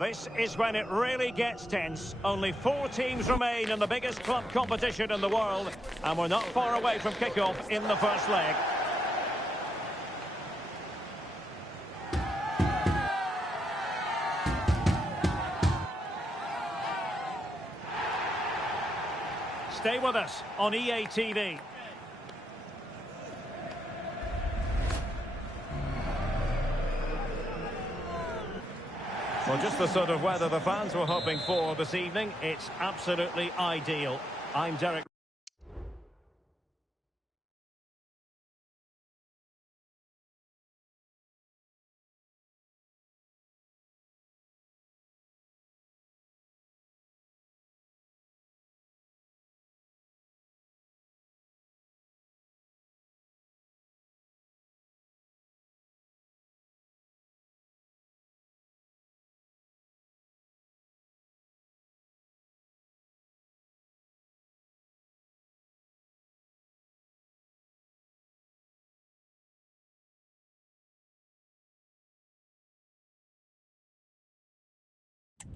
This is when it really gets tense. Only 4 teams remain in the biggest club competition in the world, and we're not far away from kickoff in the first leg. Stay with us on EA TV. Well, just the sort of weather the fans were hoping for this evening. It's absolutely ideal. I'm Derek.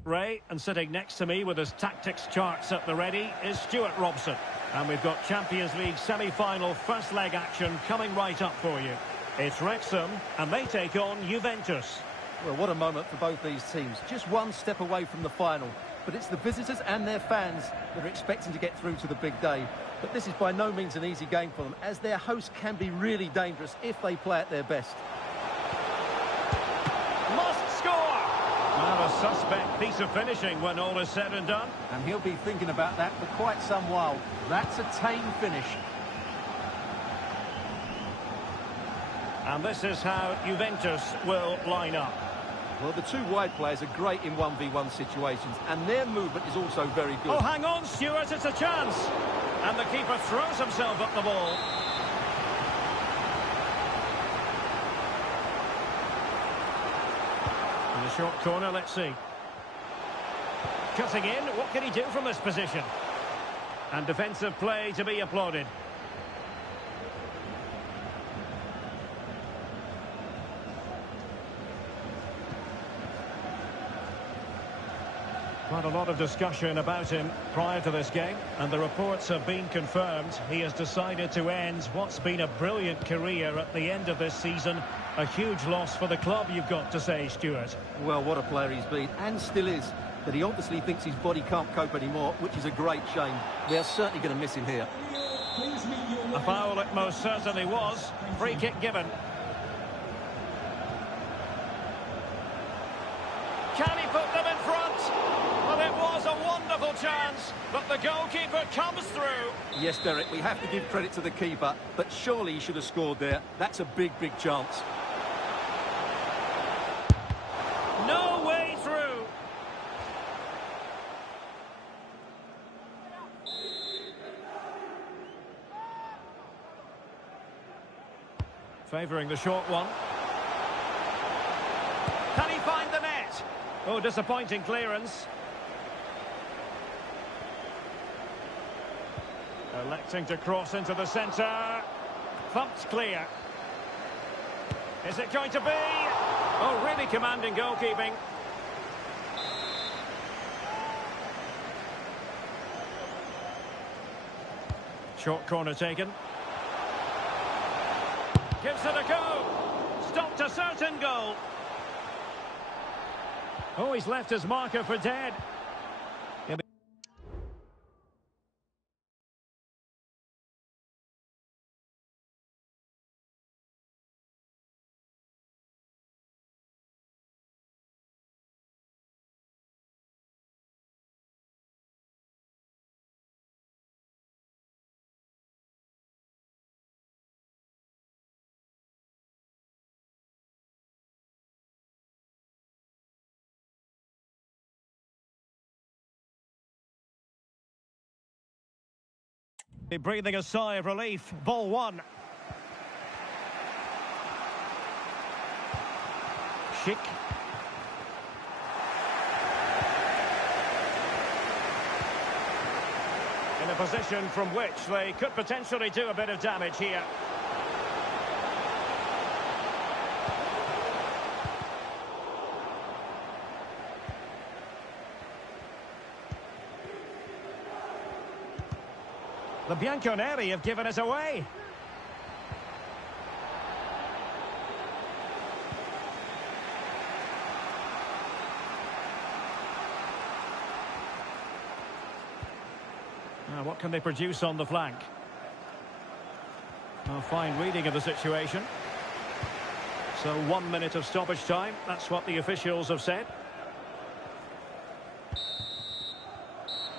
Ray, and sitting next to me with his tactics charts at the ready is Stuart Robson. And we've got Champions League semi-final first leg action coming right up for you. It's Wrexham, and they take on Juventus. Well, what a moment for both these teams. Just one step away from the final. But it's the visitors and their fans that are expecting to get through to the big day. But this is by no means an easy game for them, as their host can be really dangerous if they play at their best. Must score! Now a suspect piece of finishing when all is said and done. And he'll be thinking about that for quite some while. That's a tame finish. And this is how Juventus will line up. Well, the two wide players are great in 1v1 situations, and their movement is also very good. Oh, hang on, Stuart, it's a chance. And the keeper throws himself at the ball. In the short corner, let's see. Cutting in, what can he do from this position? And defensive play to be applauded. Quite a lot of discussion about him prior to this game, and the reports have been confirmed. He has decided to end what's been a brilliant career at the end of this season. A huge loss for the club, you've got to say, Stuart. Well, what a player he's been, and still is. But he obviously thinks his body can't cope anymore, which is a great shame. They're certainly going to miss him here. A foul it most certainly was. Free kick given. Can he put them in front? Well, it was a wonderful chance, but the goalkeeper comes through. Yes, Derek, we have to give credit to the keeper, but surely he should have scored there. That's a big, big chance. No way through. Favouring the short one. Can he find the net? Oh, disappointing clearance. Electing to cross into the centre. Thumped clear. Is it going to be? Oh, really commanding goalkeeping. Short corner taken. Gives it a go. Stopped a certain goal. Oh, he's left his marker for dead. Breathing a sigh of relief. Ball one. Schick. In a position from which they could potentially do a bit of damage here. The Bianconeri have given us away. Now, what can they produce on the flank? A fine reading of the situation. So 1 minute of stoppage time. That's what the officials have said.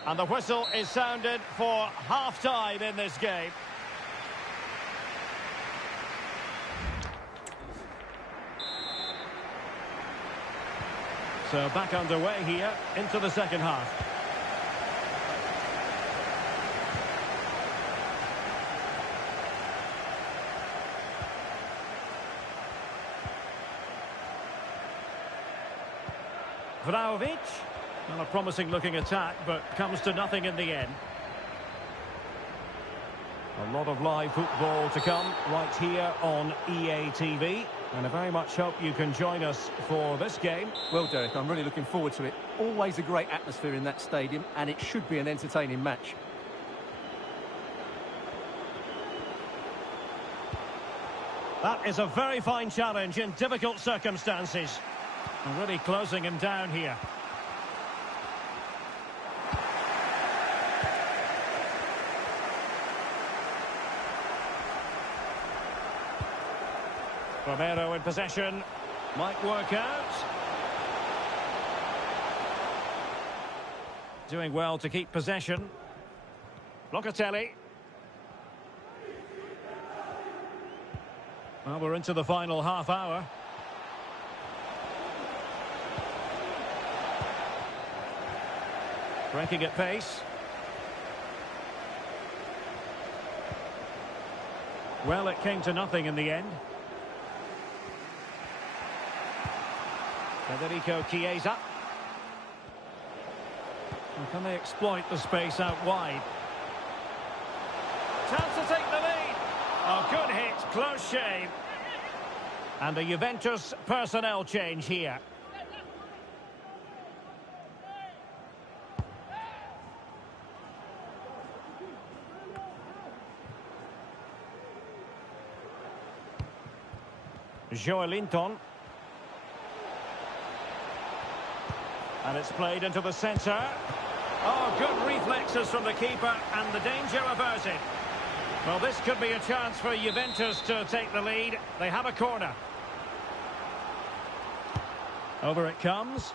And the whistle is sounded for half-time in this game. So back underway here into the second half. Vlahovic. Well, a promising looking attack, but comes to nothing in the end. A lot of live football to come right here on EA TV. And I very much hope you can join us for this game. Well, Derek, I'm really looking forward to it. Always a great atmosphere in that stadium, and it should be an entertaining match. That is a very fine challenge in difficult circumstances. And really closing him down here. Romero in possession. Might work out. Doing well to keep possession. Locatelli. Well, we're into the final half hour. Breaking at pace. Well, it came to nothing in the end. Federico Chiesa. And can they exploit the space out wide? Chance to take the lead. Oh, good hit, close shave. And a Juventus personnel change here. Joelinton. And it's played into the centre. Oh, good reflexes from the keeper, and the danger averted. Well, this could be a chance for Juventus to take the lead. They have a corner. Over it comes.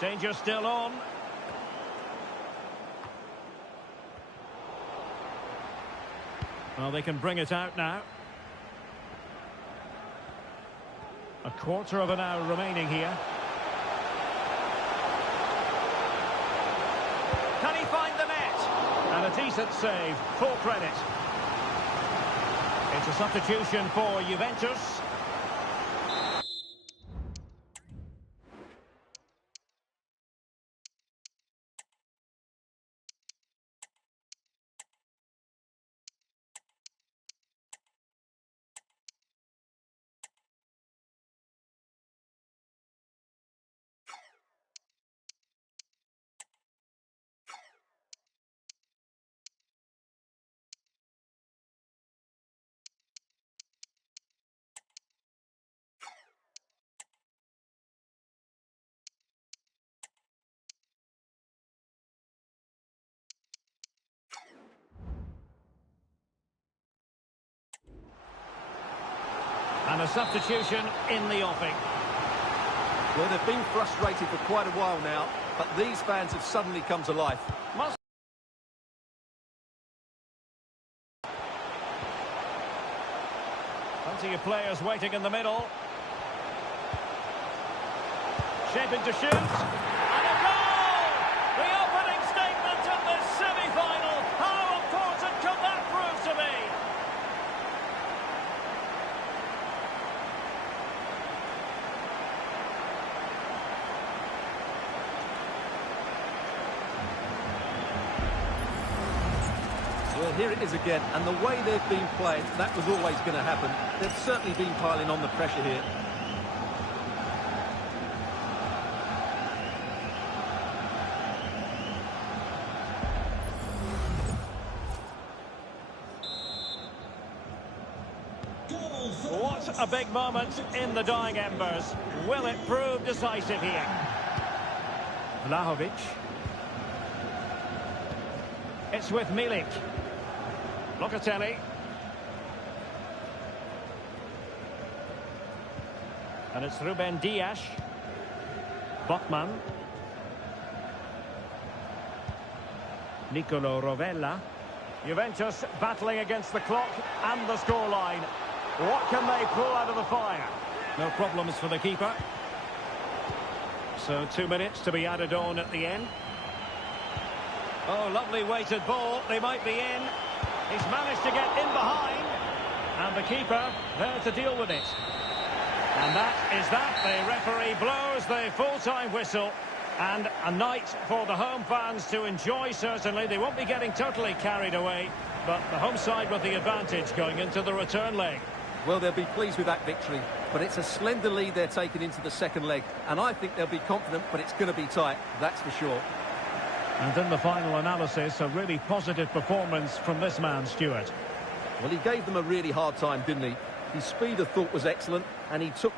Danger still on. Well, they can bring it out now. A quarter of an hour remaining here. Can he find the net? And a decent save, full credit. It's a substitution for Juventus. And a substitution in the offing. Well, they've been frustrated for quite a while now, but these fans have suddenly come to life. Plenty of players waiting in the middle. Shaping to shoot. And a goal! The opening statement of this semi-final. How important can that prove to be? Well, here it is again, and the way they've been playing, that was always going to happen. They've certainly been piling on the pressure here. What a big moment in the dying embers. Will it prove decisive here? Vlahovic. It's with Milik. Locatelli. And it's Ruben Dias. Botman. Nicolo Rovella. Juventus battling against the clock and the scoreline. What can they pull out of the fire? No problems for the keeper. So 2 minutes to be added on at the end. Oh, lovely weighted ball. They might be in. He's managed to get in behind. And the keeper there to deal with it. And that is that. The referee blows the full-time whistle. And a night for the home fans to enjoy, certainly. They won't be getting totally carried away, but the home side with the advantage going into the return leg. Well, they'll be pleased with that victory, but it's a slender lead they're taking into the second leg, and I think they'll be confident, but it's going to be tight, that's for sure. And in the final analysis, a really positive performance from this man, Stuart. Well, he gave them a really hard time, didn't he? His speed of thought was excellent, and he took...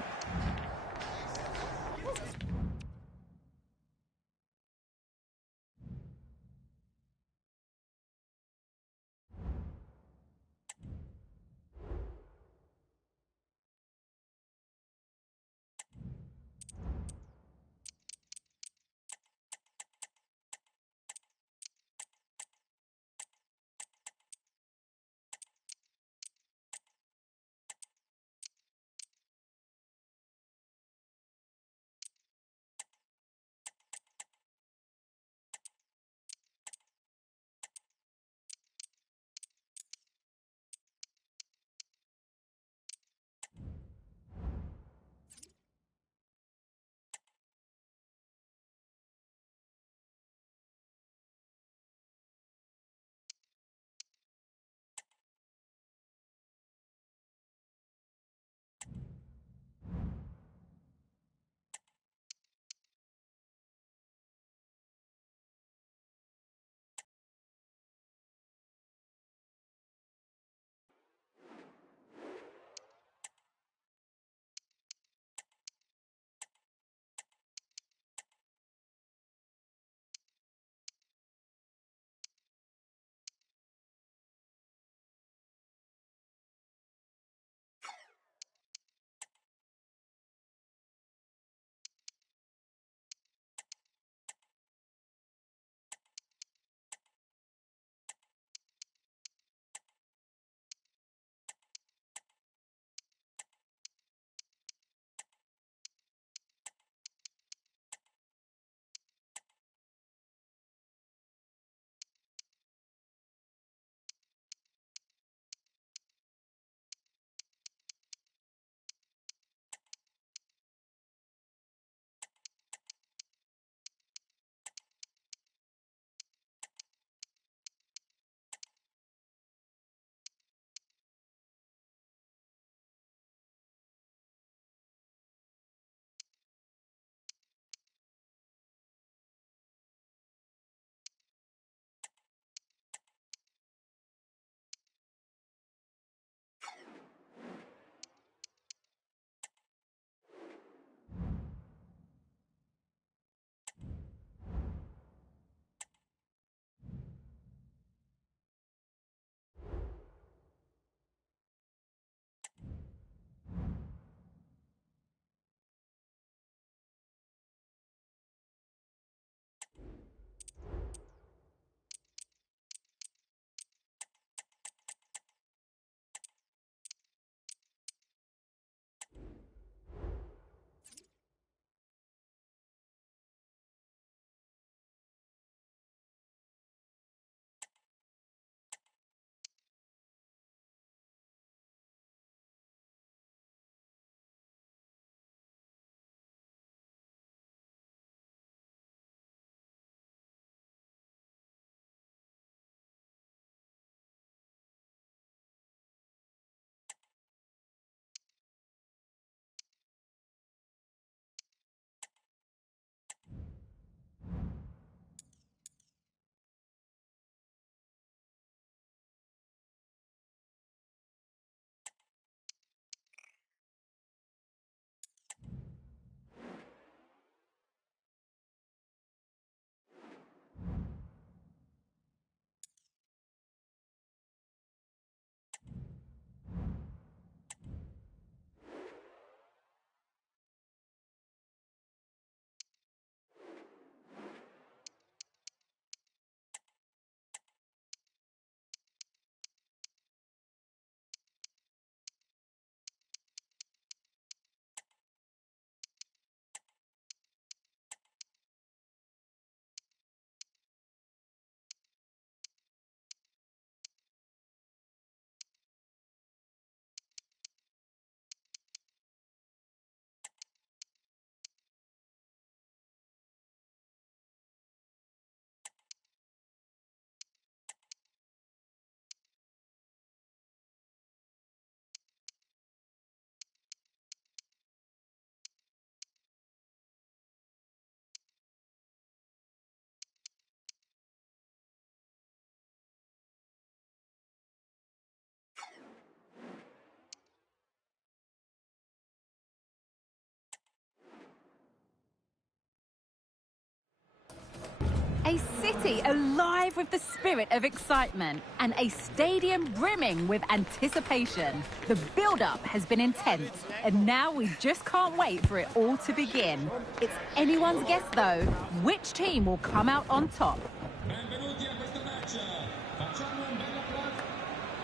city alive with the spirit of excitement and a stadium brimming with anticipation. The build-up has been intense, and now we just can't wait for it all to begin. It's anyone's guess, though, which team will come out on top.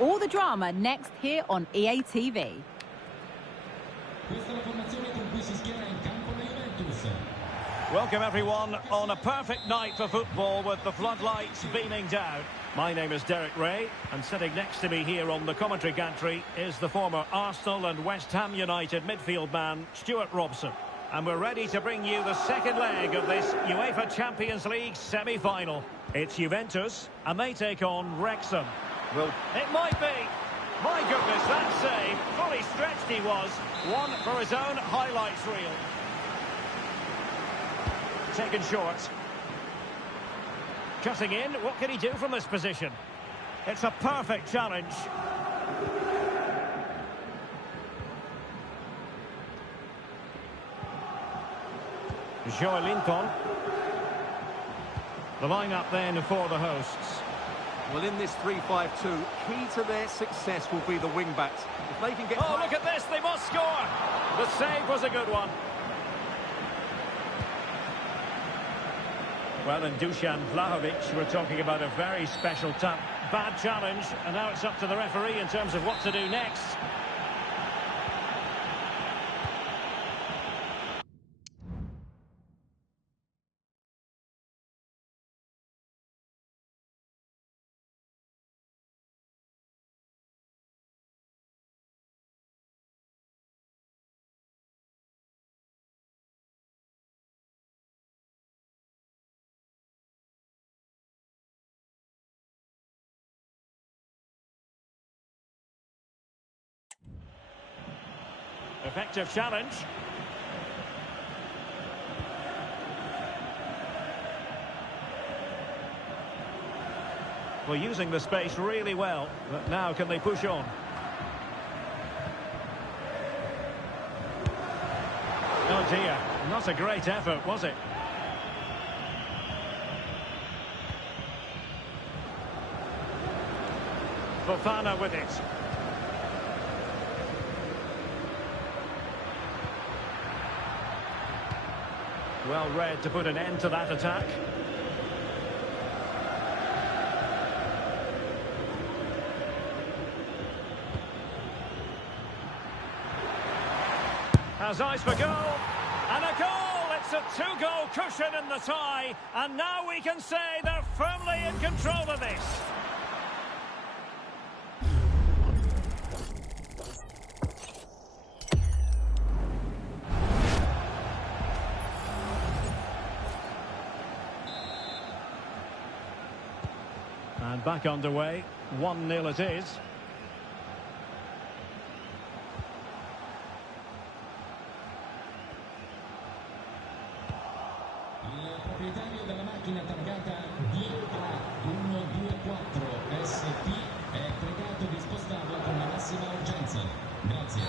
All the drama next here on EA TV. Welcome everyone on a perfect night for football with the floodlights beaming down. My name is Derek Ray, and sitting next to me here on the commentary gantry is the former Arsenal and West Ham United midfield man, Stuart Robson. And we're ready to bring you the second leg of this UEFA Champions League semi-final. It's Juventus, and they take on Wrexham. Well, it might be. My goodness, that save. Fully stretched he was. One for his own highlights reel. Taken short. Cutting in, what can he do from this position? It's a perfect challenge. Joe Linton. The line-up then for the hosts. Well, in this 3-5-2, key to their success will be the wing-backs. If they can get... Oh, look at this, they must score! The save was a good one. Well, in Dusan Vlahovic, we're talking about a very special tap. Bad challenge, and now it's up to the referee in terms of what to do next. Effective challenge. Well, using the space really well, but now can they push on? Oh dear, not a great effort, was it? Fofana with it. Well read to put an end to that attack. Has eyes for goal. And a goal! It's a two-goal cushion in the tie. And now we can say they're firmly in control of this. And back underway, 1-0 it is. Il proprietario della macchina targata DA124 ST è pregato di spostarla con la massima urgenza. Grazie.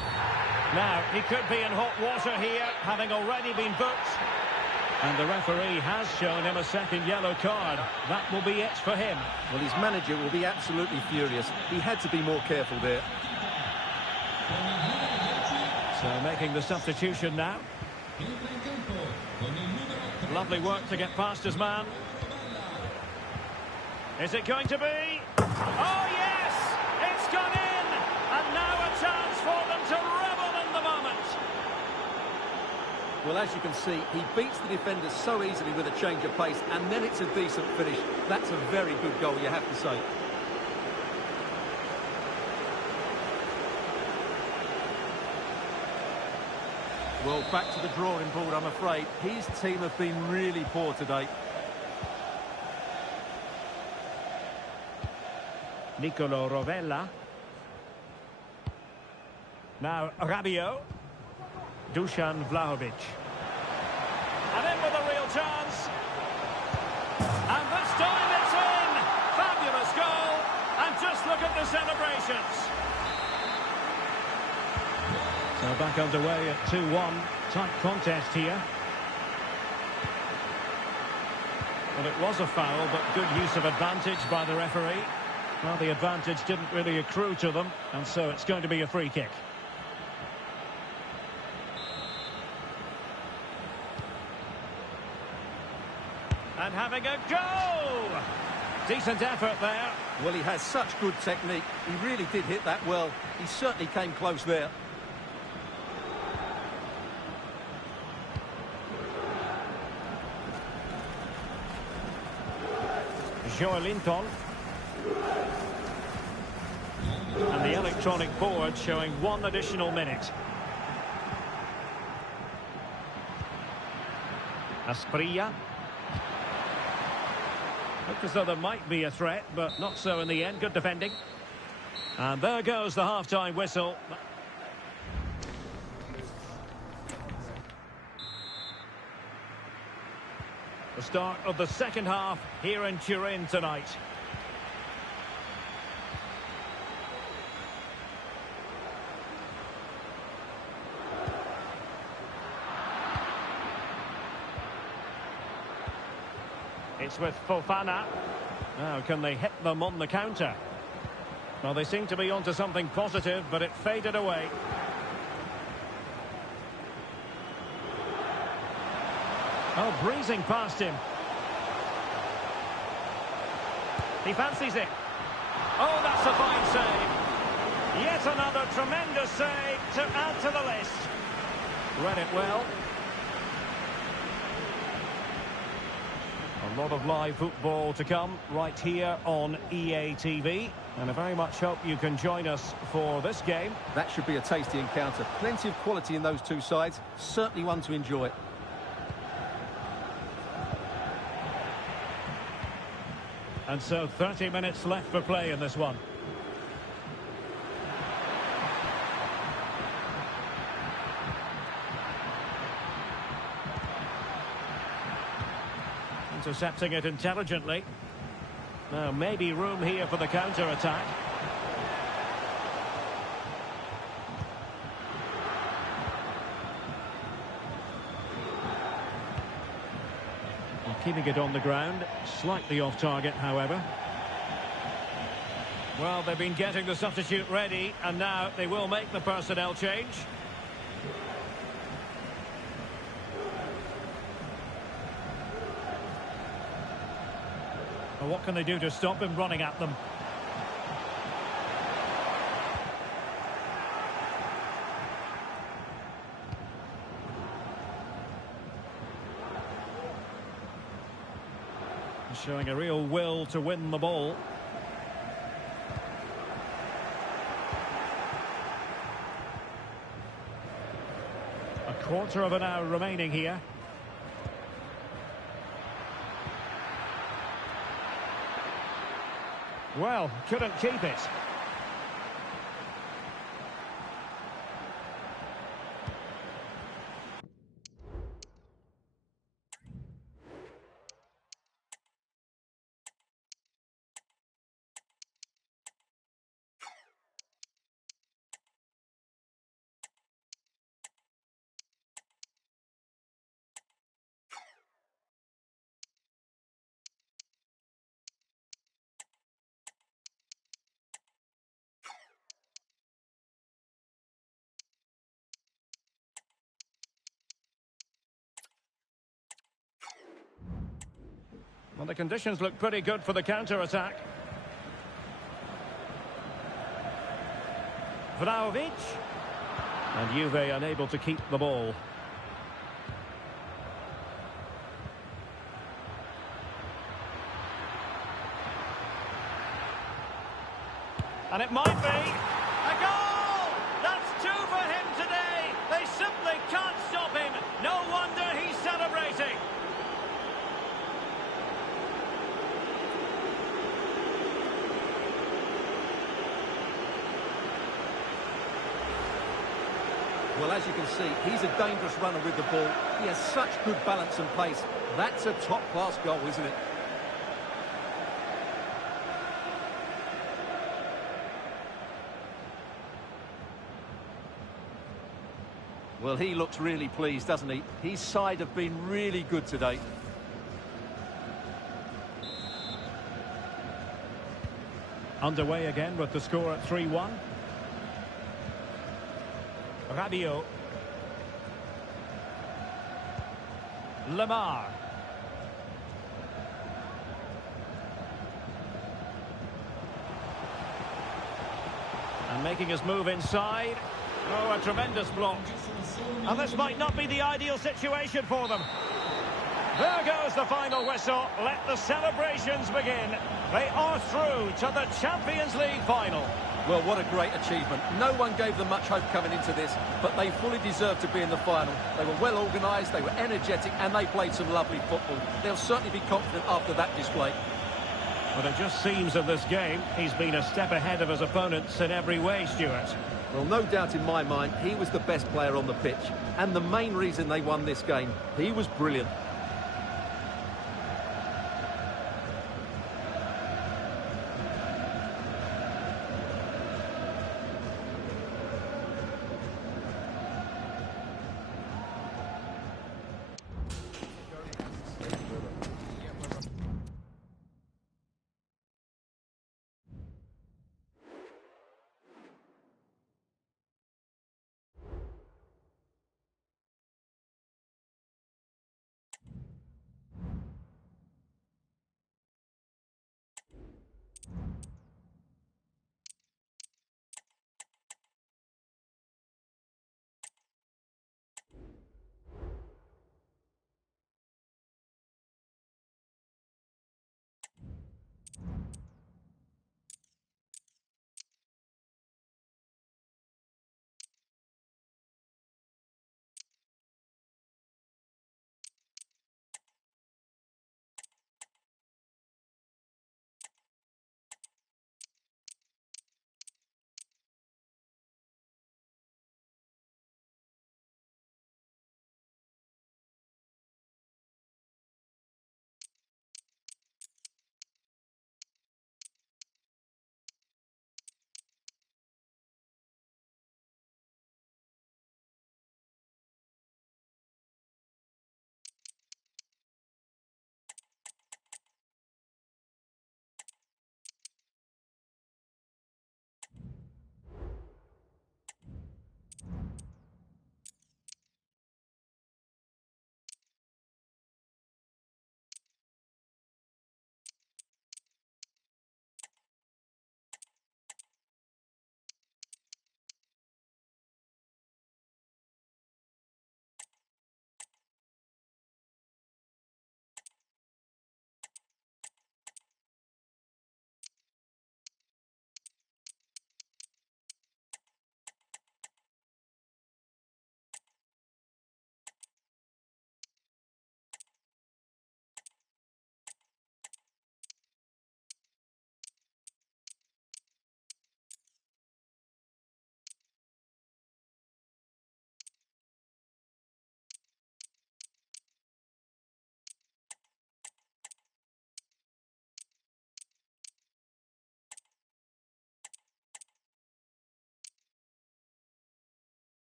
Now, he could be in hot water here, having already been booked. And the referee has shown him a second yellow card. That will be it for him. Well, his manager will be absolutely furious. He had to be more careful there. So making the substitution now. Lovely work to get past his man. Is it going to be? Oh, yes! It's gone in! And now a chance for them to revel in the moment. Well, as you can see, he beats the defenders so easily with a change of pace, and then it's a decent finish. That's a very good goal, you have to say. Well, back to the drawing board, I'm afraid. His team have been really poor today. Nicolo Rovella. Now Rabiot. Dusan Vlahovic. And in with a real chance. And this time it's in! Fabulous goal! And just look at the celebrations. So back underway at 2-1. Tight contest here. Well, it was a foul, but good use of advantage by the referee. Well, the advantage didn't really accrue to them, and so it's going to be a free kick. And having a go! Decent effort there. Well, he has such good technique. He really did hit that well. He certainly came close there. Joelinton. And the electronic board showing 1 additional minute. Asprilla. Looked as though there might be a threat, but not so in the end. Good defending. And there goes the half-time whistle. The start of the second half here in Turin tonight. It's with Fofana. Now, can they hit them on the counter? Well, they seem to be onto something positive, but it faded away. Oh, breezing past him. He fancies it. Oh, that's a fine save. Yet another tremendous save to add to the list. Read it well. A lot of live football to come right here on EA TV. And I very much hope you can join us for this game. That should be a tasty encounter. Plenty of quality in those two sides. Certainly one to enjoy. And so 30 minutes left for play in this one. Intercepting it intelligently. Now maybe room here for the counter-attack. Keeping it on the ground, slightly off target, however. Well, they've been getting the substitute ready, and now they will make the personnel change. Well, what can they do to stop him running at them? Showing a real will to win the ball. A quarter of an hour remaining here. Well, couldn't keep it. Well, the conditions look pretty good for the counter-attack. Vlahovic. And Juve unable to keep the ball. And it might be a goal! That's 2 for him today! They simply can't stop him! No wonder he's celebrating! Well, as you can see, he's a dangerous runner with the ball. He has such good balance and pace. That's a top-class goal, isn't it? Well, he looks really pleased, doesn't he? His side have been really good today. Underway again with the score at 3-1. Rabiot. Lemar. And making his move inside. Oh, a tremendous block. And this might not be the ideal situation for them. There goes the final whistle. Let the celebrations begin. They are through to the Champions League final. Well, what a great achievement. No one gave them much hope coming into this, but they fully deserved to be in the final. They were well organised, they were energetic, and they played some lovely football. They'll certainly be confident after that display. But it just seems in this game, he's been a step ahead of his opponents in every way, Stuart. Well, no doubt in my mind, he was the best player on the pitch, and the main reason they won this game. He was brilliant.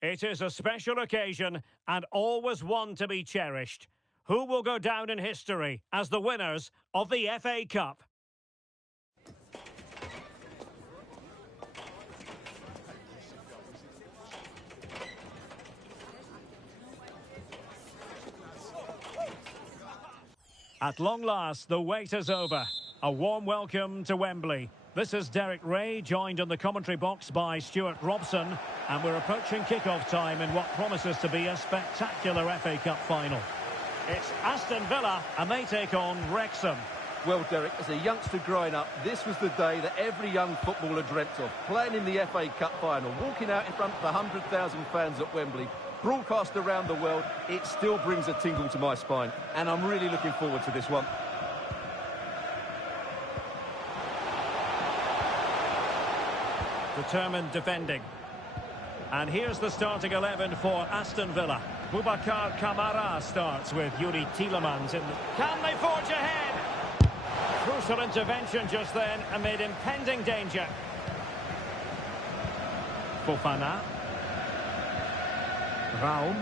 It is a special occasion and always one to be cherished. Who will go down in history as the winners of the FA Cup? At long last, the wait is over. A warm welcome to Wembley. This is Derek Ray, joined in the commentary box by Stuart Robson, and we're approaching kick-off time in what promises to be a spectacular FA Cup final. It's Aston Villa, and they take on Wrexham. Well, Derek, as a youngster growing up, this was the day that every young footballer dreamt of. Playing in the FA Cup final, walking out in front of the 100,000 fans at Wembley, broadcast around the world, it still brings a tingle to my spine. And I'm really looking forward to this one. Determined defending. And here's the starting 11 for Aston Villa. Boubacar Kamara starts with Yuri Tielemans in the... Can they forge ahead? Crucial intervention just then amid impending danger. Fofana. Raum.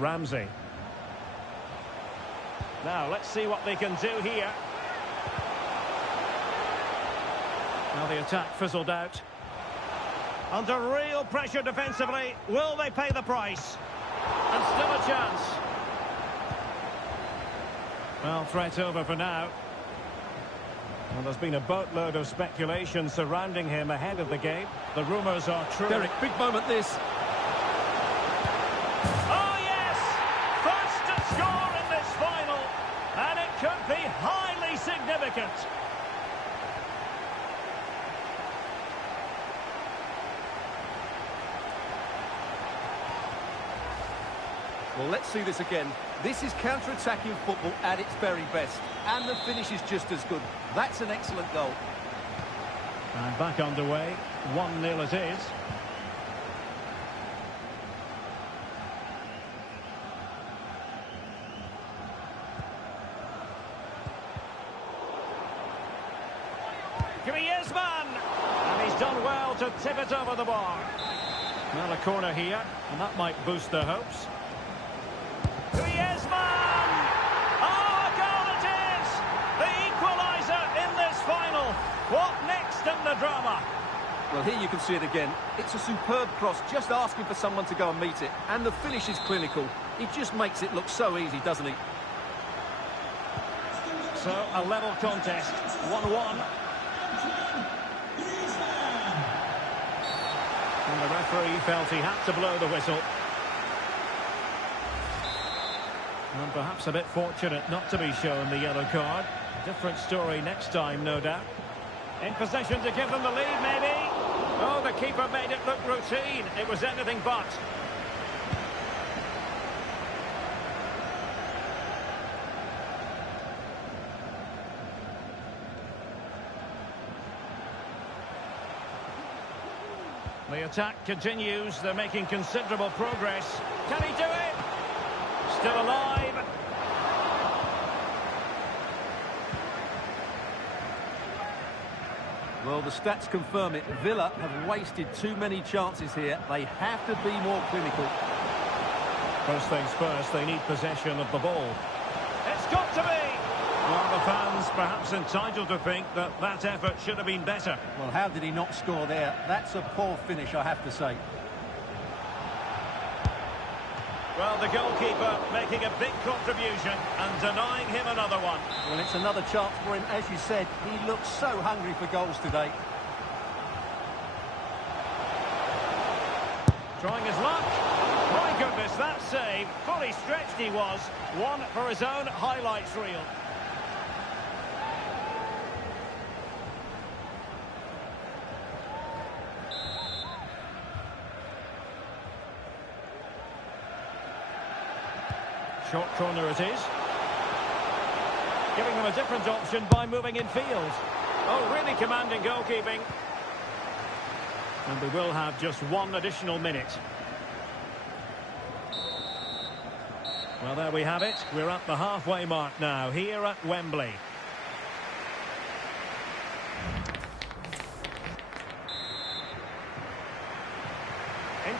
Ramsey. Now, let's see what they can do here. Now the attack fizzled out. Under real pressure defensively. Will they pay the price? And still a chance. Well, threat over for now. Well, there's been a boatload of speculation surrounding him ahead of the game. The rumours are true. Derek, big moment this. Oh, yes! First to score in this final. And it could be highly significant. Well, let's see this again. This is counter-attacking football at its very best. And the finish is just as good. That's an excellent goal. And back underway. 1-0 it is. Griezmann! And he's done well to tip it over the bar. Well, a corner here, and that might boost their hopes. Griezmann! Oh, a goal it is! The equaliser in this final. What next in the drama? Well, here you can see it again. It's a superb cross, just asking for someone to go and meet it. And the finish is clinical. He just makes it look so easy, doesn't he? So, a level contest. 1-1. And the referee felt he had to blow the whistle. And perhaps a bit fortunate not to be shown the yellow card. Different story next time, no doubt. In possession to give them the lead, maybe. Oh, the keeper made it look routine. It was anything but. The attack continues. They're making considerable progress. Can he do it? Still alive. Well, the stats confirm it. Villa have wasted too many chances here. They have to be more clinical. First things first, they need possession of the ball. It's got to be! Well, the fans perhaps entitled to think that that effort should have been better. Well, how did he not score there? That's a poor finish, I have to say. Well, the goalkeeper making a big contribution and denying him another one. Well, it's another chance for him. As you said, he looks so hungry for goals today. Trying his luck. My goodness, that save. Fully stretched he was. One for his own highlights reel. Short corner it is. Giving them a different option by moving in field. Oh, really commanding goalkeeping. And we will have just one additional minute. Well, there we have it. We're at the halfway mark now, here at Wembley.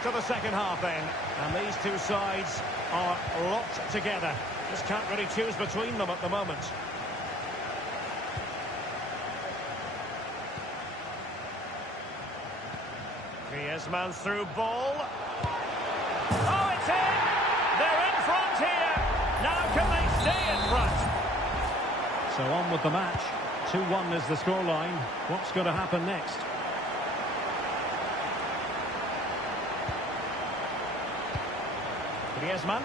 into the second half then. And these two sides are locked together. Just can't really choose between them at the moment. Griezmann's through ball. Oh, it's in! They're in front here. Now can they stay in front? So on with the match. 2-1 is the scoreline. What's going to happen next? Griezmann.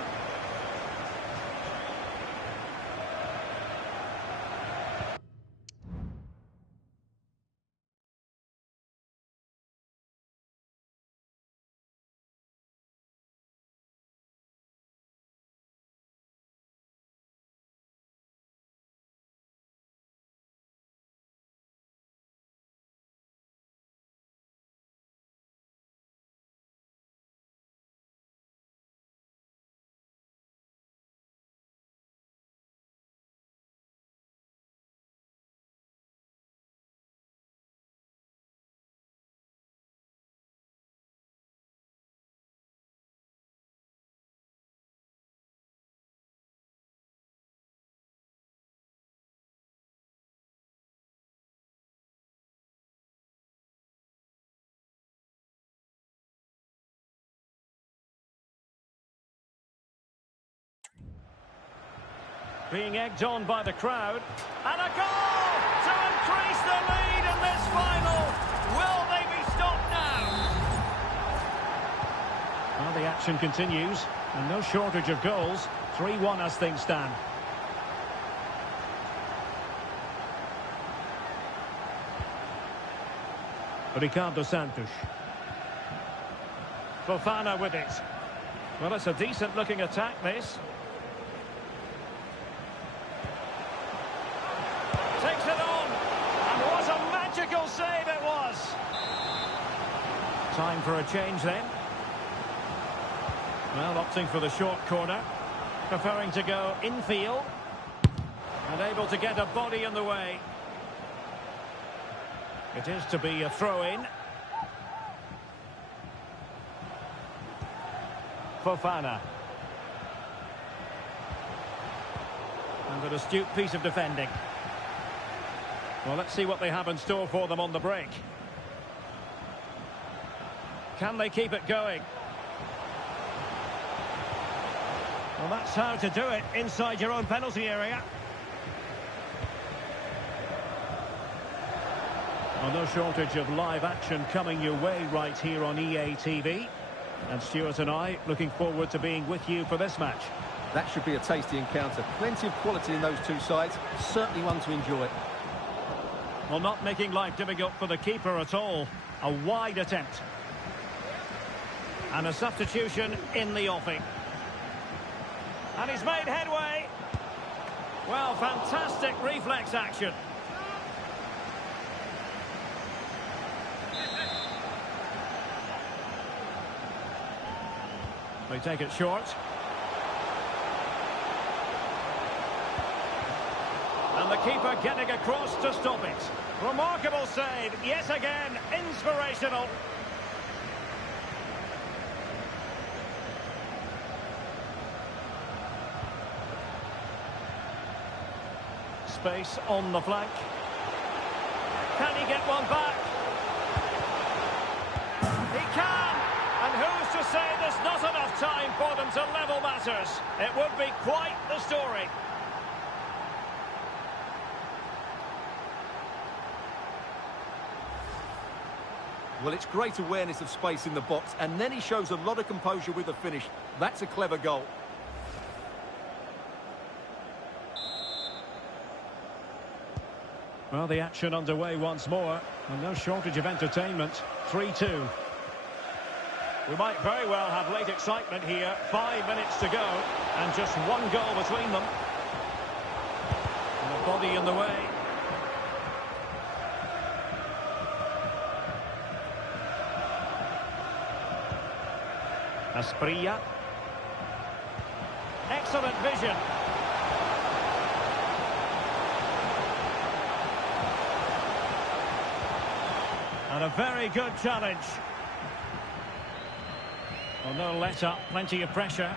Being egged on by the crowd. And a goal to increase the lead in this final. Will they be stopped now? Well, the action continues. And no shortage of goals. 3-1 as things stand. Ricardo Santos. Fofana with it. Well, it's a decent-looking attack, this. Takes it on, and what a magical save it was. Time for a change then. Well, opting for the short corner, preferring to go infield, and able to get a body in the way. It is to be a throw-in. Fofana. And an astute piece of defending. Well, let's see what they have in store for them on the break. Can they keep it going? Well, that's how to do it inside your own penalty area. Well, no shortage of live action coming your way right here on EA TV. And Stuart and I looking forward to being with you for this match. That should be a tasty encounter. Plenty of quality in those two sides. Certainly one to enjoy. Well, not making life difficult for the keeper at all. A wide attempt. And a substitution in the offing. And he's made headway. Well, fantastic reflex action. They take it short. And the keeper getting across to stop it. Remarkable save, yet again, inspirational. Space on the flank. Can he get one back? He can! And who's to say there's not enough time for them to level matters? It would be quite the story. Well, it's great awareness of space in the box, and then he shows a lot of composure with the finish. That's a clever goal. Well, the action underway once more, and no shortage of entertainment. 3-2. We might very well have late excitement here. 5 minutes to go, and just one goal between them. And a body in the way. Asprilla. Excellent vision. And a very good challenge. Well, no let-up, plenty of pressure.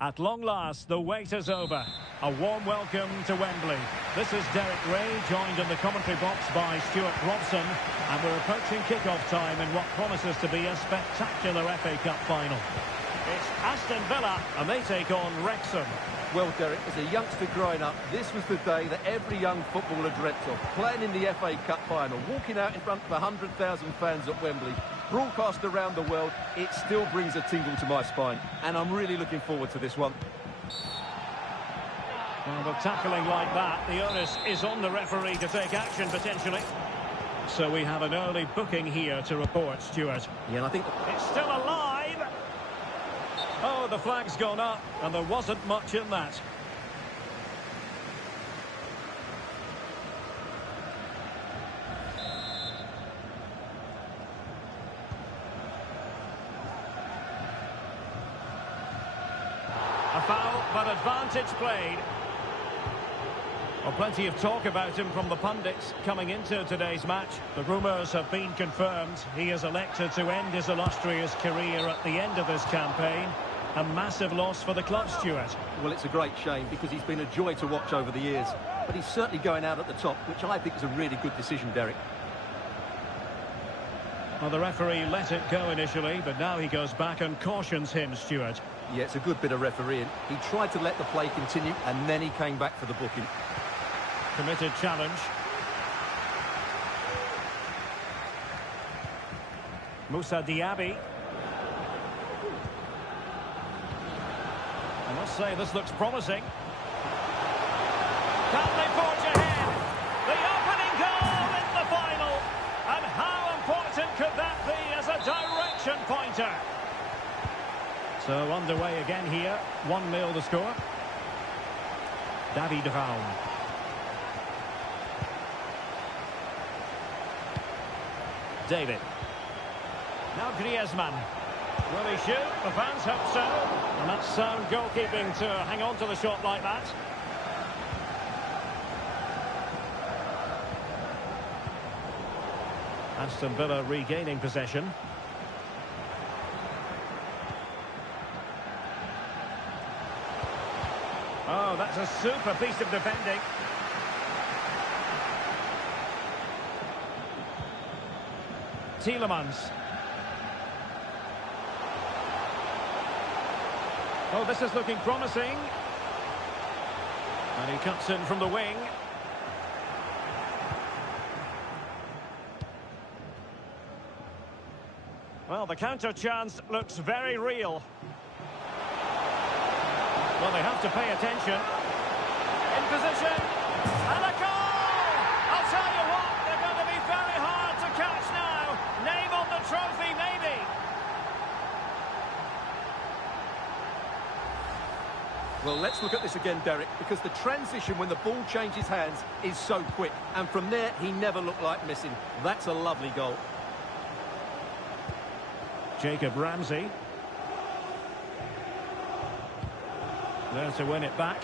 At long last, the wait is over. A warm welcome to Wembley. This is Derek Ray, joined in the commentary box by Stuart Robson, and we're approaching kick-off time in what promises to be a spectacular FA Cup final. It's Aston Villa, and they take on Wrexham. Well, Derek, as a youngster growing up, this was the day that every young footballer dreamt of. Playing in the FA Cup final, walking out in front of 100,000 fans at Wembley, broadcast around the world, it still brings a tingle to my spine. And I'm really looking forward to this one. Well, but tackling like that, the onus is on the referee to take action, potentially. So we have an early booking here to report, Stuart. Yeah, and I think It's still alive! Oh, the flag's gone up, and there wasn't much in that. A foul, but advantage played. Well, plenty of talk about him from the pundits coming into today's match. The rumours have been confirmed. He has elected to end his illustrious career at the end of this campaign. A massive loss for the club, Stuart. well, it's a great shame because he's been a joy to watch over the years. But he's certainly going out at the top, which I think is a really good decision, Derek. Well, the referee let it go initially, but now he goes back and cautions him, Stuart. Yeah, it's a good bit of refereeing. He tried to let the play continue, and then he came back for the booking. Committed challenge. Moussa Diaby. I must say, this looks promising. Can they forge ahead? The opening goal in the final. And how important could that be as a direction pointer? So underway again here. 1-0 the score. David Raum. David. Now Griezmann. Will he shoot? The fans hope so. And that's sound goalkeeping to hang on to the shot like that. Aston Villa regaining possession. Oh, that's a super piece of defending. Tielemans. Oh, this is looking promising. And he cuts in from the wing. Well, the counter chance looks very real. Well, they have to pay attention. In position. And a goal! I'll tell you what, they're going to be very hard to catch now. Name on the trophy, maybe. Well, let's look at this again, Derek, because the transition when the ball changes hands is so quick. And from there, he never looked like missing. That's a lovely goal. Jacob Ramsey. There to win it back.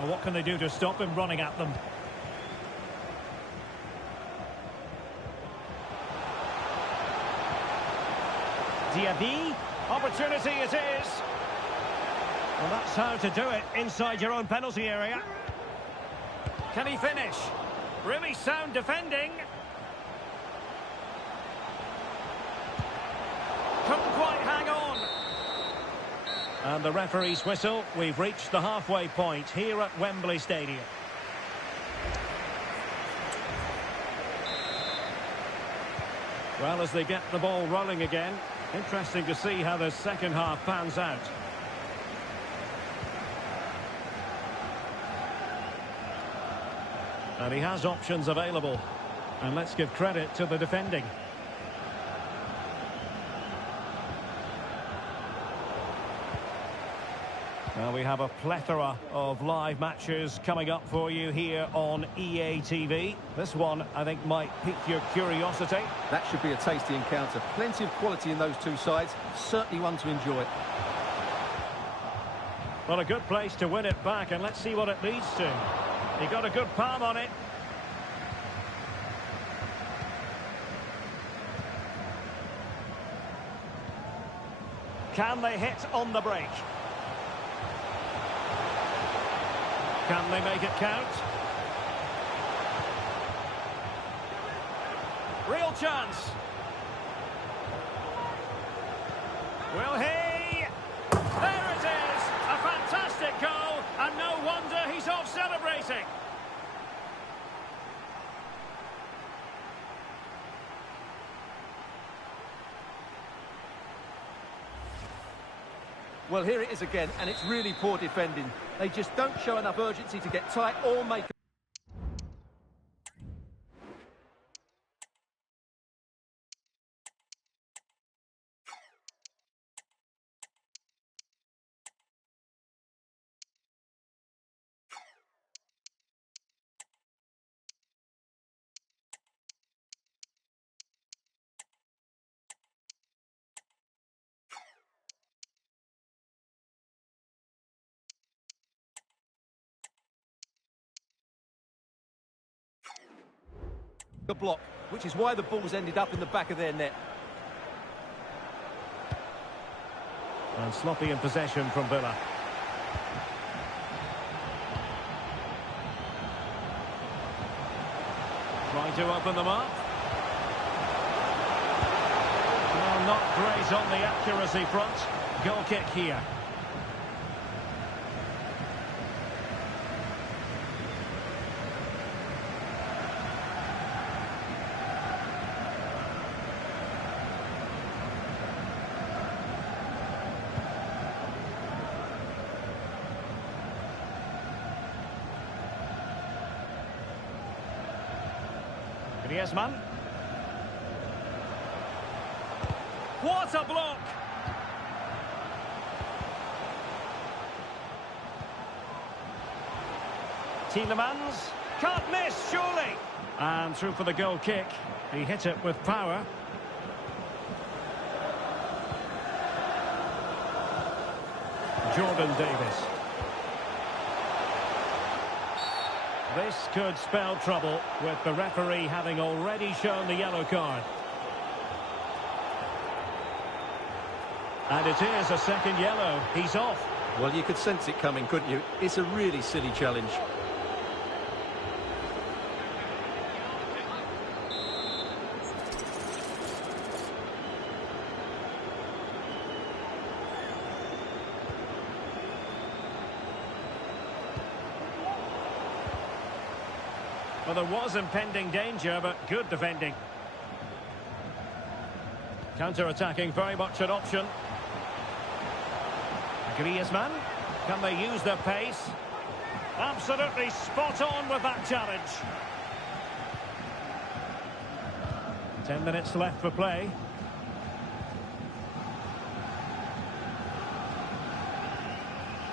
Well, what can they do to stop him running at them? Diaby. Opportunity it is. Well, that's how to do it inside your own penalty area. Can he finish? Really sound defending. Couldn't quite hang on. And the referee's whistle. We've reached the halfway point here at Wembley Stadium. Well, as they get the ball rolling again, interesting to see how the second half pans out. And he has options available. And let's give credit to the defending. Well, we have a plethora of live matches coming up for you here on EA TV. This one, I think, might pique your curiosity. That should be a tasty encounter. Plenty of quality in those two sides. Certainly one to enjoy. Well, a good place to win it back, and let's see what it leads to. He got a good palm on it. Can they hit on the break? Can they make it count? Real chance. Will he? There it is! A fantastic goal, and no wonder he's off celebrating. Well, here it is again, and it's really poor defending. They just don't show enough urgency to get tight or make a block, which is why the ball's ended up in the back of their net. And sloppy in possession from Villa. Trying to open them up. Well, not great on the accuracy front. Goal kick here. Griezmann. What a block! Tielemans. Can't miss, surely! And through for the goal kick. He hit it with power. Jordan Davis. This could spell trouble, with the referee having already shown the yellow card. And it is a second yellow. He's off. Well, you could sense it coming, couldn't you? It's a really silly challenge. Well, there was impending danger, but good defending. Counter-attacking, very much an option. Griezmann, can they use their pace? Absolutely spot on with that challenge. 10 minutes left for play.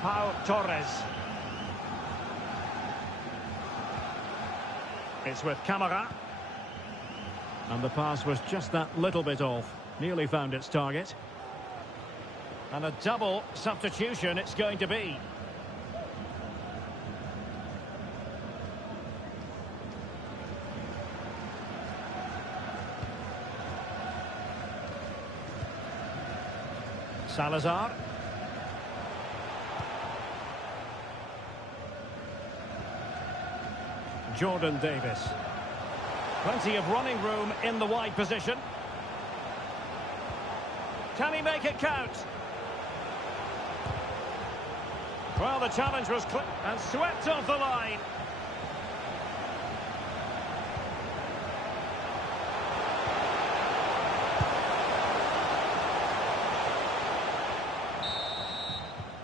Pau Torres. It's with Camara. And the pass was just that little bit off. Nearly found its target. And a double substitution it's going to be. Salazar. Jordan Davis. Plenty of running room in the wide position. Can he make it count? Well, the challenge was clear and swept off the line.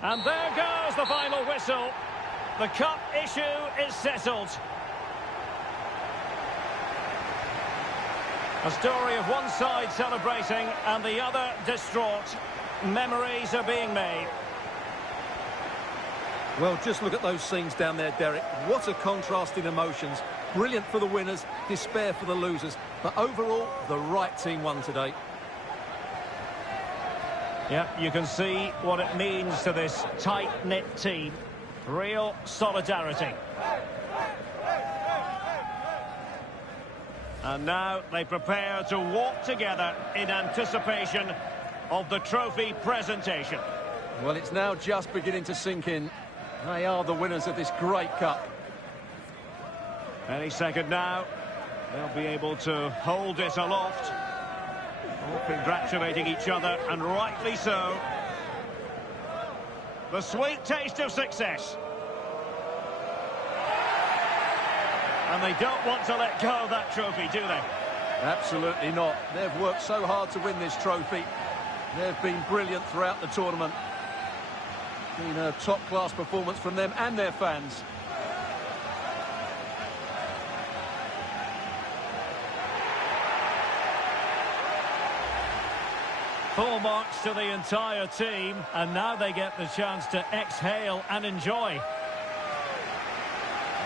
And there goes the final whistle. The cup issue is settled. A story of one side celebrating and the other distraught. Memories are being made. Well, just look at those scenes down there, Derek. What a contrast in emotions. Brilliant for the winners, despair for the losers. But overall, the right team won today. Yeah, you can see what it means to this tight-knit team. Real solidarity. And now they prepare to walk together in anticipation of the trophy presentation. Well, it's now just beginning to sink in. They are the winners of this great cup. Any second now, they'll be able to hold it aloft. All congratulating each other, and rightly so. The sweet taste of success. And they don't want to let go of that trophy, do they? Absolutely not. They've worked so hard to win this trophy. They've been brilliant throughout the tournament. Been a top-class performance from them and their fans. Full marks to the entire team, and now they get the chance to exhale and enjoy.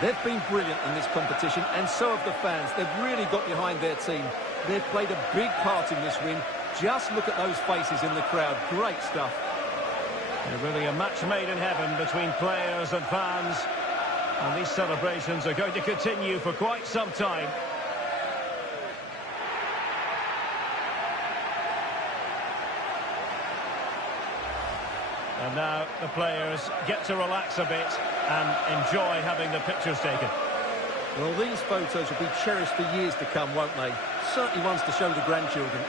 They've been brilliant in this competition, and so have the fans. They've really got behind their team. They've played a big part in this win. Just look at those faces in the crowd. Great stuff. They're really a match made in heaven between players and fans. And these celebrations are going to continue for quite some time. And now the players get to relax a bit and enjoy having the pictures taken. Well, these photos will be cherished for years to come, won't they? Certainly ones to show the grandchildren.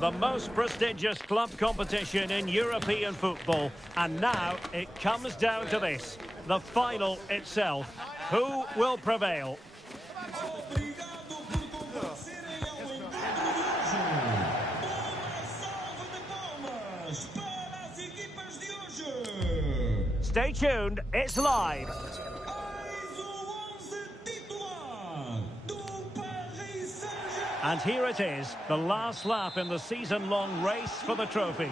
The most prestigious club competition in European football. And now it comes down to this. The final itself. Who will prevail? Obrigado por comparecerem ao encontro de hoje. Uma salva de palmas para as equipas de hoje. Stay tuned, it's live. Eis o 11 titular do Paris Saint-Germain. And here it is, the last lap in the season-long race for the trophy.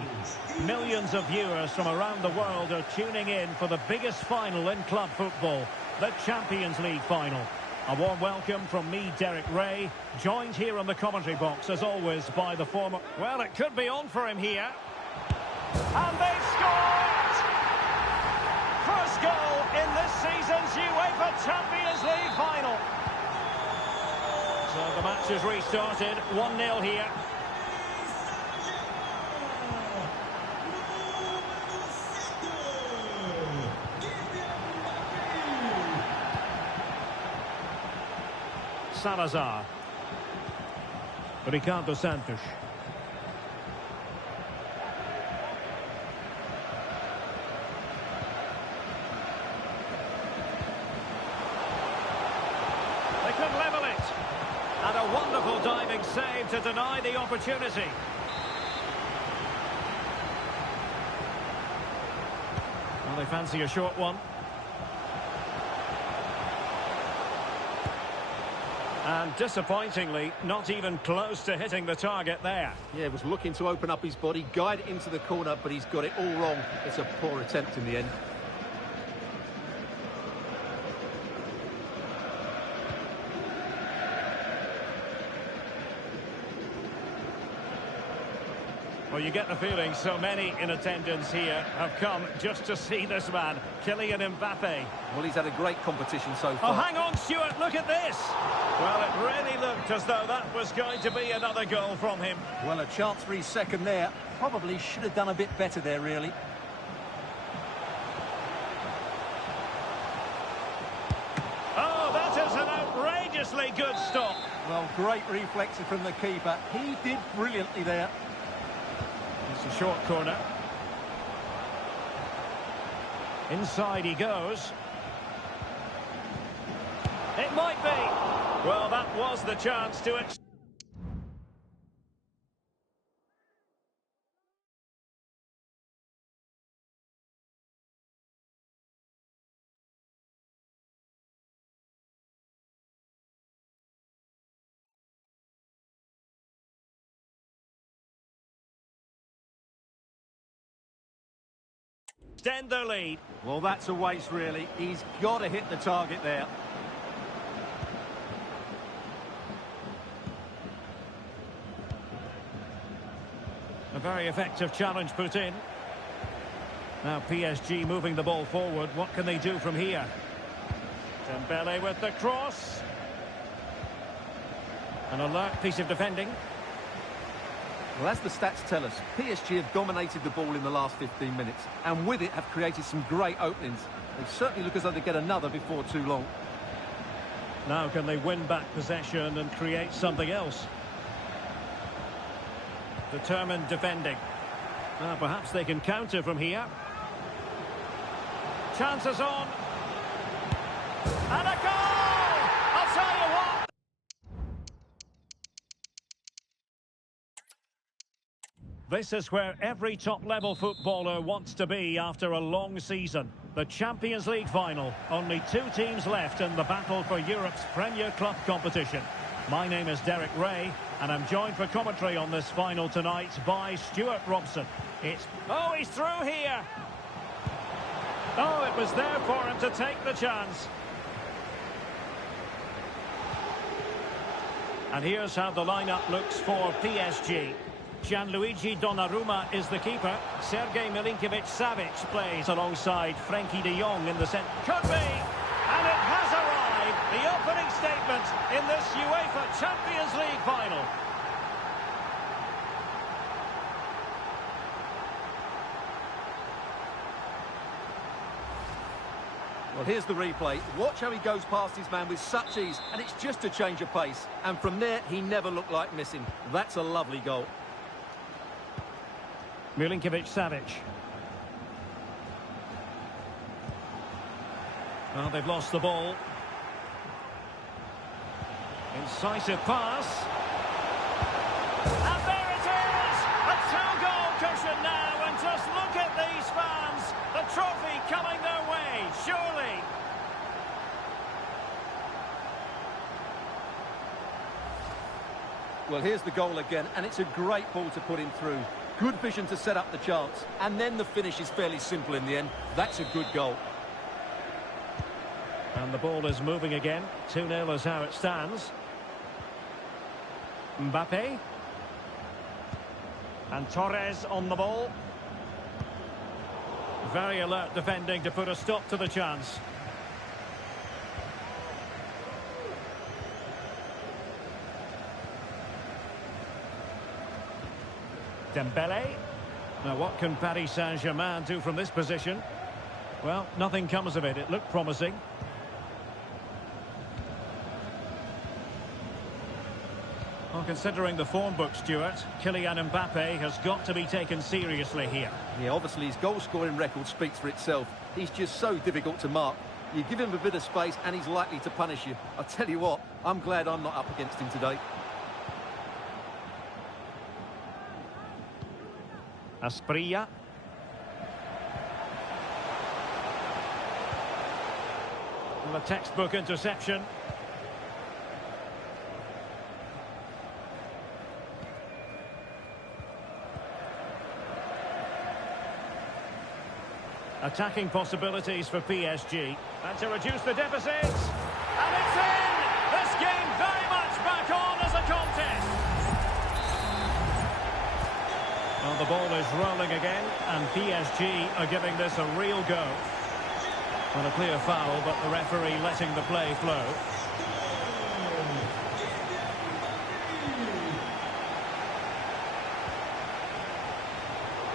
Millions of viewers from around the world are tuning in for the biggest final in club football, the Champions League final. A warm welcome from me, Derek Ray, joined here in the commentary box, as always, by the former... Well, it could be on for him here. And they've scored! First goal in this season's UEFA Champions League final. So the match has restarted, 1-0 here. Salazar. Ricardo Santos. They could level it. And a wonderful diving save to deny the opportunity. Well, they fancy a short one. And disappointingly, not even close to hitting the target there. Yeah, was looking to open up his body, guide it into the corner, but he's got it all wrong. It's a poor attempt in the end. Well, you get the feeling so many in attendance here have come just to see this man, Kylian Mbappe. Well, he's had a great competition so far. Oh, hang on, Stuart, look at this. Well, it really looked as though that was going to be another goal from him. Well, a chance for his second there. Probably should have done a bit better there, really. Oh, that is an outrageously good stop. Well, great reflexes from the keeper. He did brilliantly there. It's a short corner. Inside he goes. It might be. Well, that was the chance to it. Extend their lead. Well, that's a waste, really. He's got to hit the target there. A very effective challenge put in. Now PSG moving the ball forward. What can they do from here? Dembele with the cross. An alert piece of defending. Well, as the stats tell us, PSG have dominated the ball in the last 15 minutes, and with it have created some great openings. They certainly look as though they get another before too long. Now can they win back possession and create something else? Determined defending. Perhaps they can counter from here. Chances on. And a goal! I'll tell you what. This is where every top-level footballer wants to be after a long season. The Champions League final. Only 2 teams left in the battle for Europe's Premier Club competition. My name is Derek Ray, and I'm joined for commentary on this final tonight by Stuart Robson. Oh, he's through here! Oh, it was there for him to take the chance. And here's how the lineup looks for PSG. Gianluigi Donnarumma is the keeper. Sergej Milinkovic-Savic plays alongside Frenkie de Jong in the centre. Could be! And it has arrived! The opening statement in this UEFA Champions League final. Well, here's the replay. Watch how he goes past his man with such ease, and it's just a change of pace. And from there, he never looked like missing. That's a lovely goal. Milinkovic-Savic. Well, they've lost the ball. Incisive pass. And there it is! A two-goal cushion now, and just look at these fans. The trophy coming their way, surely. Well, here's the goal again, and it's a great ball to put him through. Good vision to set up the chance, and then the finish is fairly simple in the end. That's a good goal. And the ball is moving again. 2-0 is how it stands. Mbappe. And Torres on the ball. Very alert defending to put a stop to the chance. Dembele. Now what can Paris Saint-Germain do from this position? Well, nothing comes of it. It looked promising. Well, considering the form book, Stuart, Kylian Mbappe has got to be taken seriously here. Yeah, obviously his goal-scoring record speaks for itself. He's just so difficult to mark. You give him a bit of space and he's likely to punish you. I tell you what, I'm glad I'm not up against him today. Asprilla. Well, a textbook interception. Attacking possibilities for PSG. And to reduce the deficit. And it's in! This game very much back on as a contest. Well, the ball is rolling again, and PSG are giving this a real go. Well, a clear foul, but the referee letting the play flow.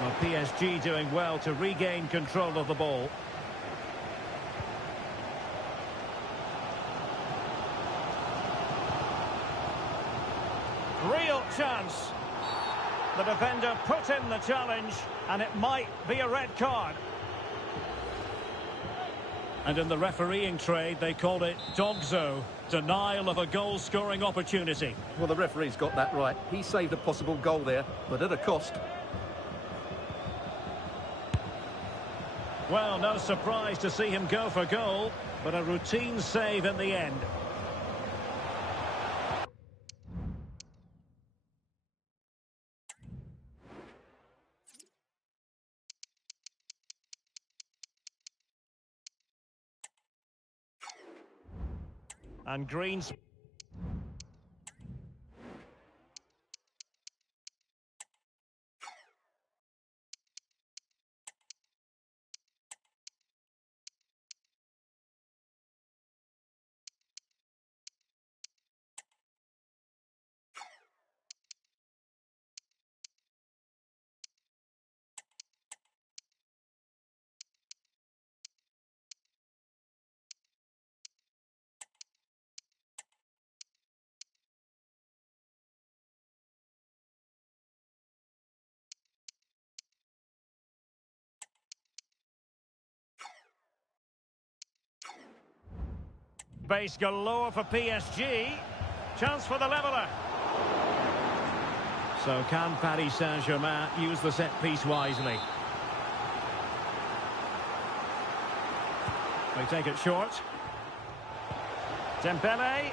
Well, PSG doing well to regain control of the ball. Real chance. The defender put in the challenge, and it might be a red card. And in the refereeing trade, they called it dogzo, denial of a goal-scoring opportunity. Well, the referee's got that right. He saved a possible goal there, but at a cost. Well, no surprise to see him go for goal, but a routine save in the end. And Green's... Base galore for PSG. Chance for the leveller. So can Paris Saint-Germain use the set piece wisely? They take it short. Dembele.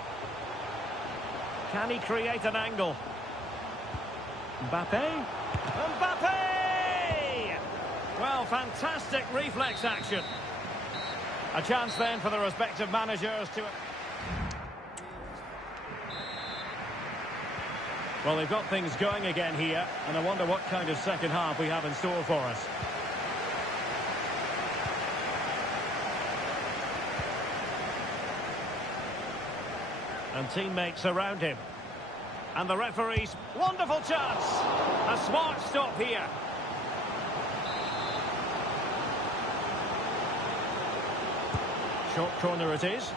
Can he create an angle? Mbappe. Mbappe! Well, fantastic reflex action. A chance then for the respective managers to... Well, they've got things going again here, and I wonder what kind of second half we have in store for us. And teammates around him. And the referee's wonderful chance. A smart stop here. Short corner it is.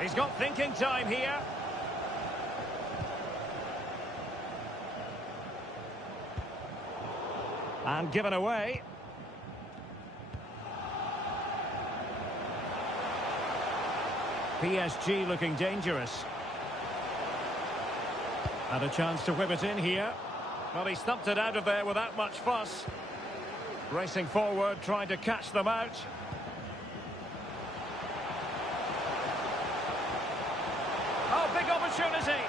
He's got thinking time here. And given away. PSG looking dangerous. And a chance to whip it in here. Well, he stumped it out of there without much fuss. Racing forward, trying to catch them out. Oh, big opportunity.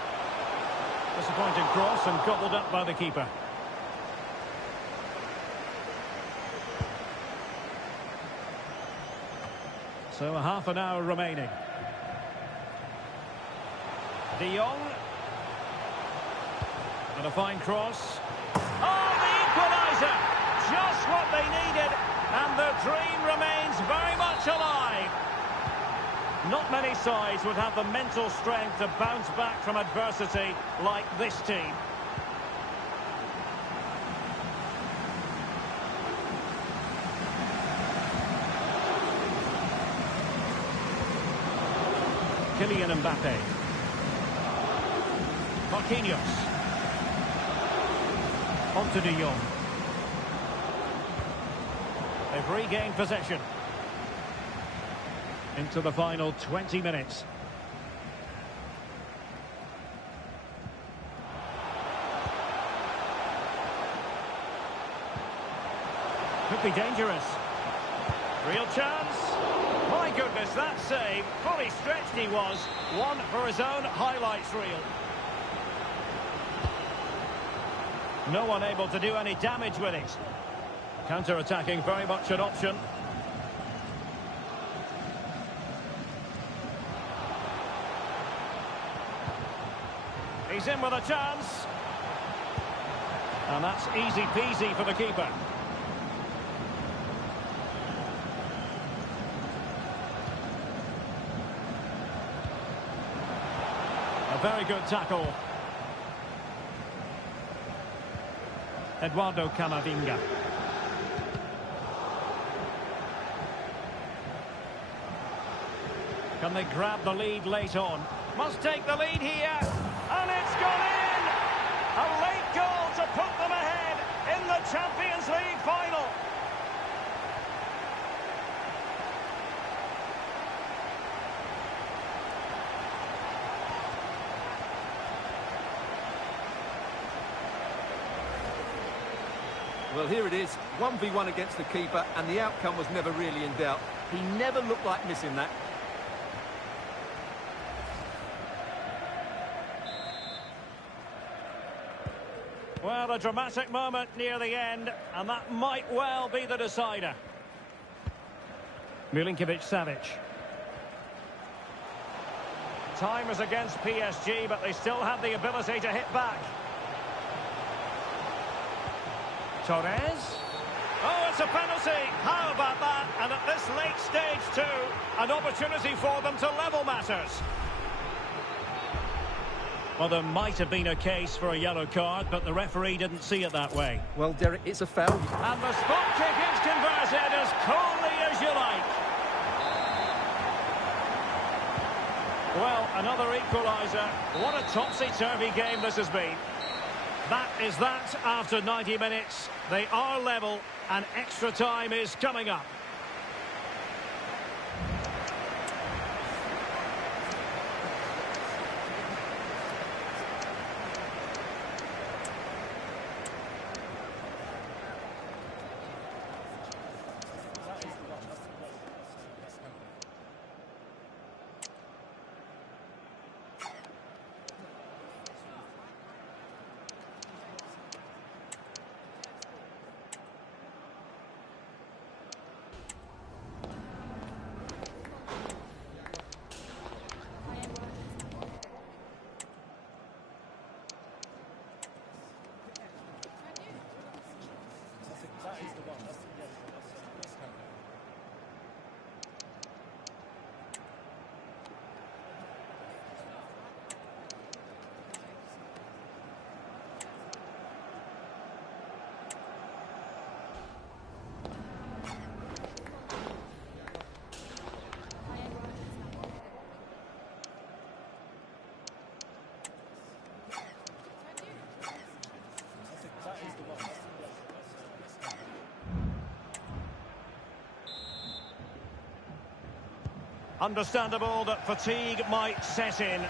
Disappointing cross and gobbled up by the keeper. So a half an hour remaining. De Jong. And a fine cross. Oh, the equaliser! Just what they needed. And the dream remains very much alive. Not many sides would have the mental strength to bounce back from adversity like this team. Kylian Mbappe. Marquinhos. On to De Jong. They've regained possession. Into the final 20 minutes. Could be dangerous. Real chance. My goodness, that save. Fully stretched he was. One for his own highlights reel. No one able to do any damage with it. Counter-attacking, very much an option. He's in with a chance. And that's easy peasy for the keeper. A very good tackle. Eduardo Camavinga. Can they grab the lead late on? Must take the lead here. And it's gone in! A late goal to put them ahead in the Champions League final. Well, here it is, 1v1 against the keeper, and the outcome was never really in doubt. He never looked like missing that. Well, a dramatic moment near the end, and that might well be the decider. Milinkovic-Savic. Time is against PSG, but they still have the ability to hit back. Torres. Oh, it's a penalty. How about that? And at this late stage too, an opportunity for them to level matters. Well, there might have been a case for a yellow card, but the referee didn't see it that way. Well, Derek, it's a foul. And the spot kick is converted as coolly as you like. Well, another equaliser. What a topsy-turvy game this has been. That is that after 90 minutes. They are level and extra time is coming up. Understandable that fatigue might set in.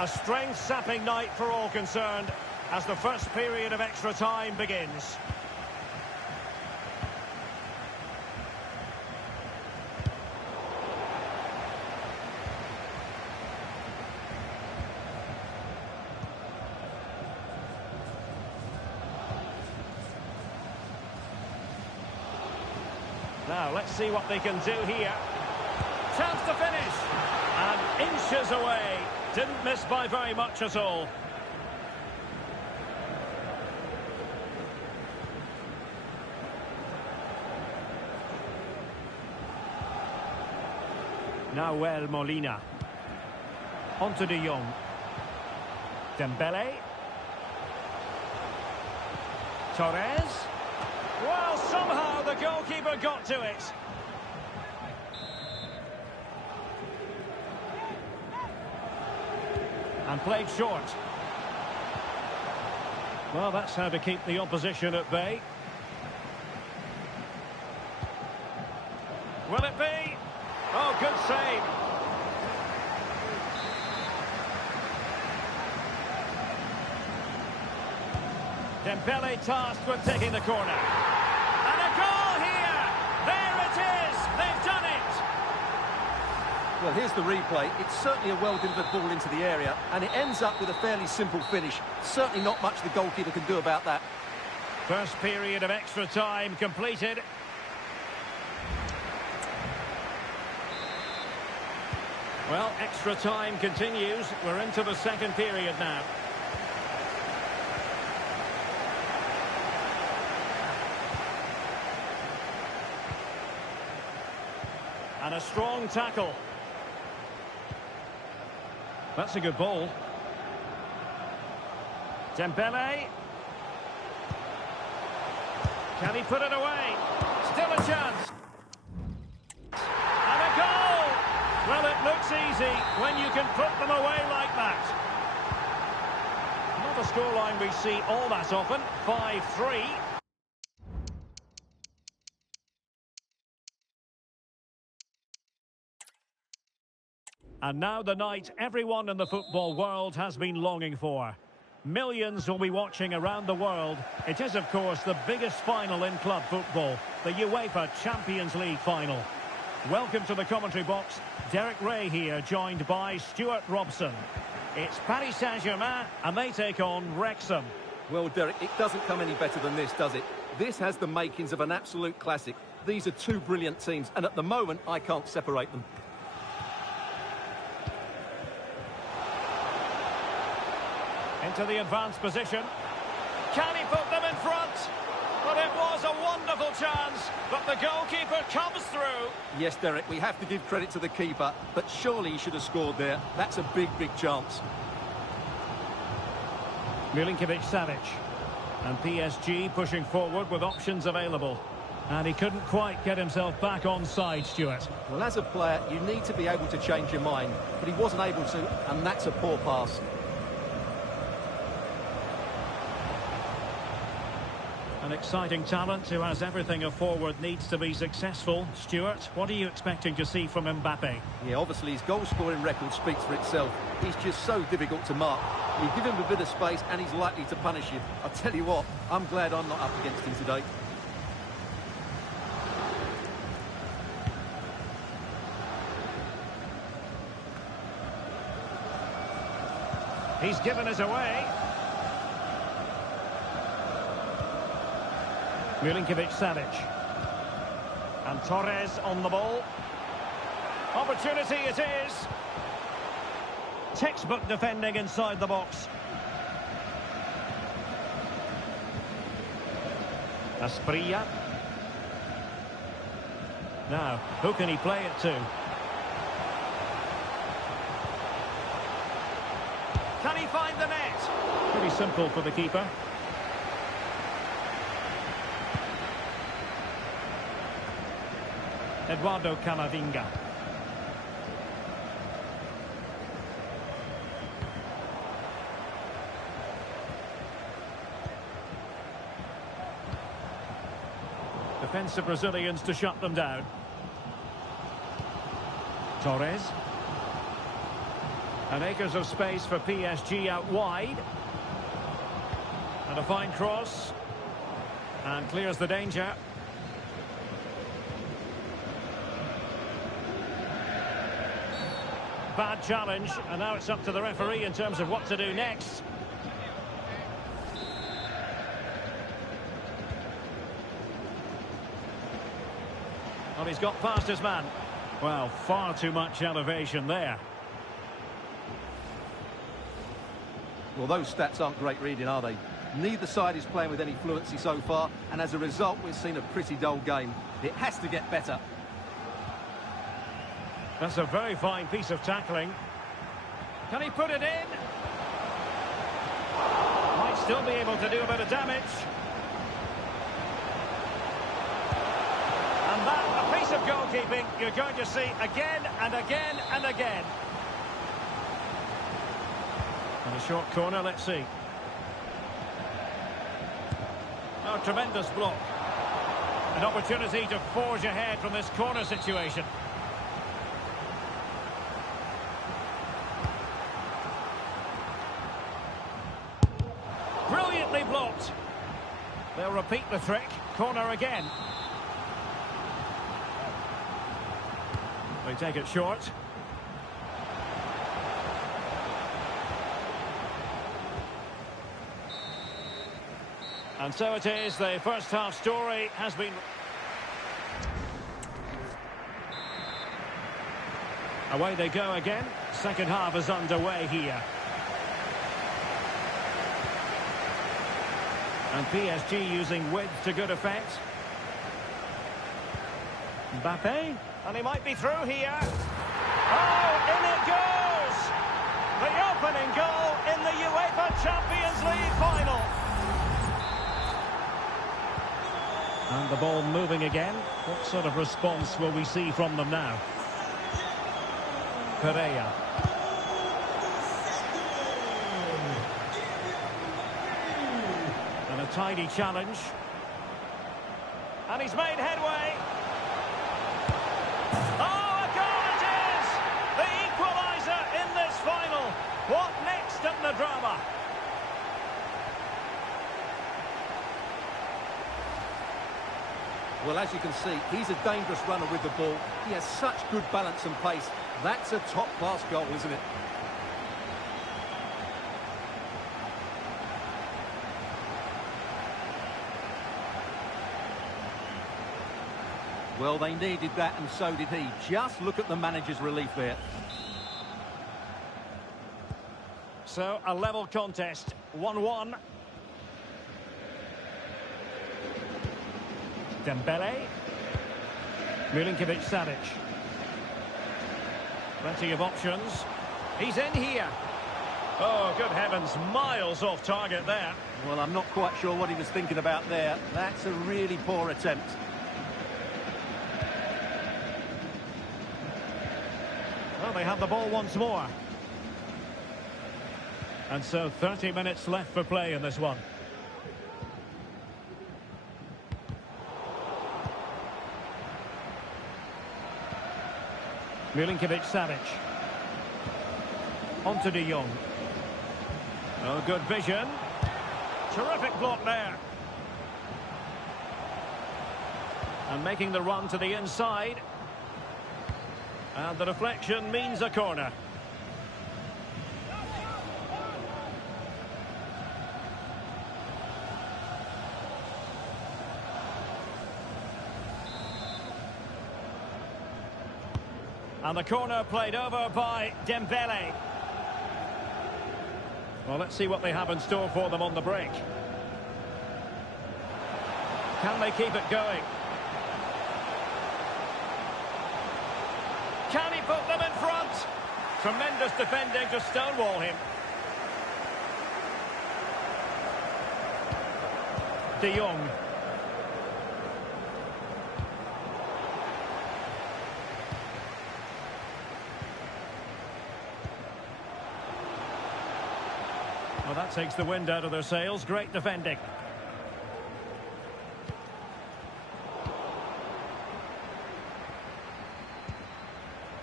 A strength-sapping night for all concerned as the first period of extra time begins. Now, let's see what they can do here. Chance to finish. And inches away. Didn't miss by very much at all. Nahuel Molina. Onto De Jong. Dembele. Torres. Well, somehow the goalkeeper got to it. And played short. Well, that's how to keep the opposition at bay. Will it be? Oh, good save. Dembele tasked with taking the corner. And a goal here! There it is! They've done it! Well, here's the replay. It's certainly a well-delivered ball into the area, and it ends up with a fairly simple finish. Certainly not much the goalkeeper can do about that. First period of extra time completed. Well, extra time continues. We're into the second period now. And a strong tackle. That's a good ball. Dembele. Can he put it away? Still a chance. And a goal! Well, it looks easy when you can put them away like that. Not a scoreline we see all that often. 5-3. And now the night everyone in the football world has been longing for. Millions will be watching around the world. It is, of course, the biggest final in club football, the UEFA Champions League final. Welcome to the commentary box. Derek Ray here, joined by Stuart Robson. It's Paris Saint-Germain, and they take on Wrexham. Well, Derek, it doesn't come any better than this, does it? This has the makings of an absolute classic. These are two brilliant teams, and at the moment, I can't separate them. Into the advanced position. Can he put them in front? But it was a wonderful chance, but the goalkeeper comes through. Yes, Derek, we have to give credit to the keeper, but surely he should have scored there. That's a big, big chance. Milinkovic-Savic. And PSG pushing forward with options available. And he couldn't quite get himself back on side, Stuart. Well, as a player, you need to be able to change your mind, but he wasn't able to, and that's a poor pass. An exciting talent who has everything a forward needs to be successful. Stuart, what are you expecting to see from Mbappe? Yeah, obviously his goal-scoring record speaks for itself. He's just so difficult to mark. You give him a bit of space and he's likely to punish you. I'll tell you what, I'm glad I'm not up against him today. He's given us away. Milinkovic-Savic. And Torres on the ball. Opportunity it is. Textbook defending inside the box. Asprilla. Now, who can he play it to? Can he find the net? Pretty simple for the keeper. Eduardo Camavinga. Defensive Brazilians to shut them down. Torres. And acres of space for PSG out wide. And a fine cross. And clears the danger. Bad challenge, and now it's up to the referee in terms of what to do next. Well, he's got past his man. Well, far too much elevation there. Well, those stats aren't great reading, are they? Neither side is playing with any fluency so far, and as a result, we've seen a pretty dull game. It has to get better. That's a very fine piece of tackling. Can he put it in? Might still be able to do a bit of damage. And that, a piece of goalkeeping you're going to see again and again and again. And a short corner, let's see. Oh, tremendous block. An opportunity to forge ahead from this corner situation. Brilliantly blocked. They'll repeat the trick. Corner again. They take it short. And so it is, the first half story has been... Away they go again. Second half is underway here. And PSG using width to good effect. Mbappe. And he might be through here. Oh, in it goes! The opening goal in the UEFA Champions League final. And the ball moving again. What sort of response will we see from them now? Pereira. And a tidy challenge. And he's made headway. Oh, a goal it is! The equaliser in this final. What next in the drama? Well, as you can see, he's a dangerous runner with the ball. He has such good balance and pace. That's a top-class goal, isn't it? Well, they needed that, and so did he. Just look at the manager's relief there. So, a level contest, 1-1. Dembele. Milinkovic-Savic. Plenty of options. He's in here. Oh, good heavens, miles off target there. Well, I'm not quite sure what he was thinking about there. That's a really poor attempt. Well, they have the ball once more. And so 30 minutes left for play in this one. Milinkovic-Savic. On to De Jong. Oh, good vision. Terrific block there. And making the run to the inside. And the deflection means a corner. And the corner played over by Dembele. Well, let's see what they have in store for them on the break. Can they keep it going? Can he put them in front? Tremendous defending to stonewall him. De Jong. Well, that takes the wind out of their sails. Great defending.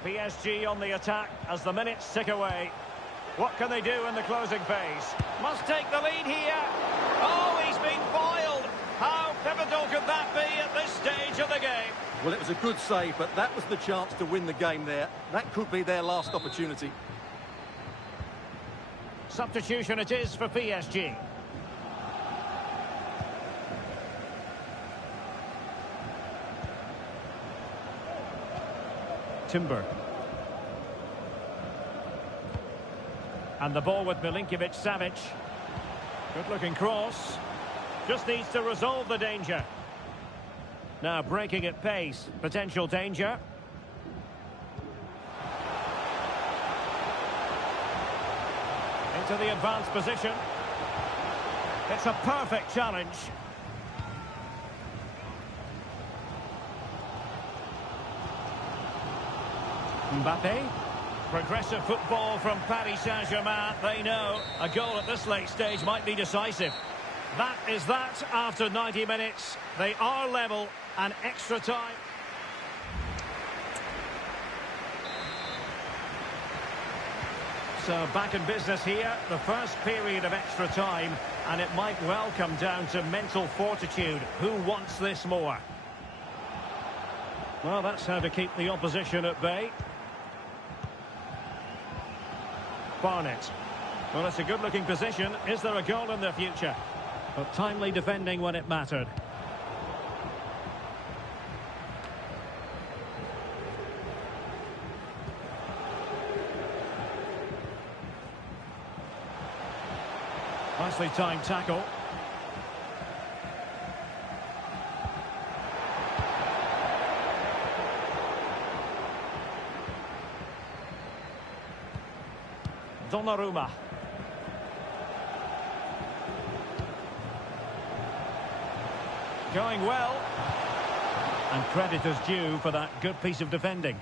PSG on the attack as the minutes tick away. What can they do in the closing phase? Must take the lead here. Oh, he's been foiled. How pivotal could that be at this stage of the game? Well, it was a good save, but that was the chance to win the game there. That could be their last opportunity. Substitution it is for PSG. Timber. And the ball with Milinkovic-Savic. Good-looking cross. Just needs to resolve the danger. Now breaking at pace. Potential danger. Into the advanced position. It's a perfect challenge. Mbappe. Progressive football from Paris Saint-Germain. They know a goal at this late stage might be decisive. That is that after 90 minutes. They are level and extra time. So back in business here, the first period of extra time, and it might well come down to mental fortitude. Who wants this more? Well, that's how to keep the opposition at bay. Barnett. Well, it's a good-looking position. Is there a goal in the future? But timely defending when it mattered. Nicely timed tackle. Donnarumma. Going well. And credit is due for that good piece of defending.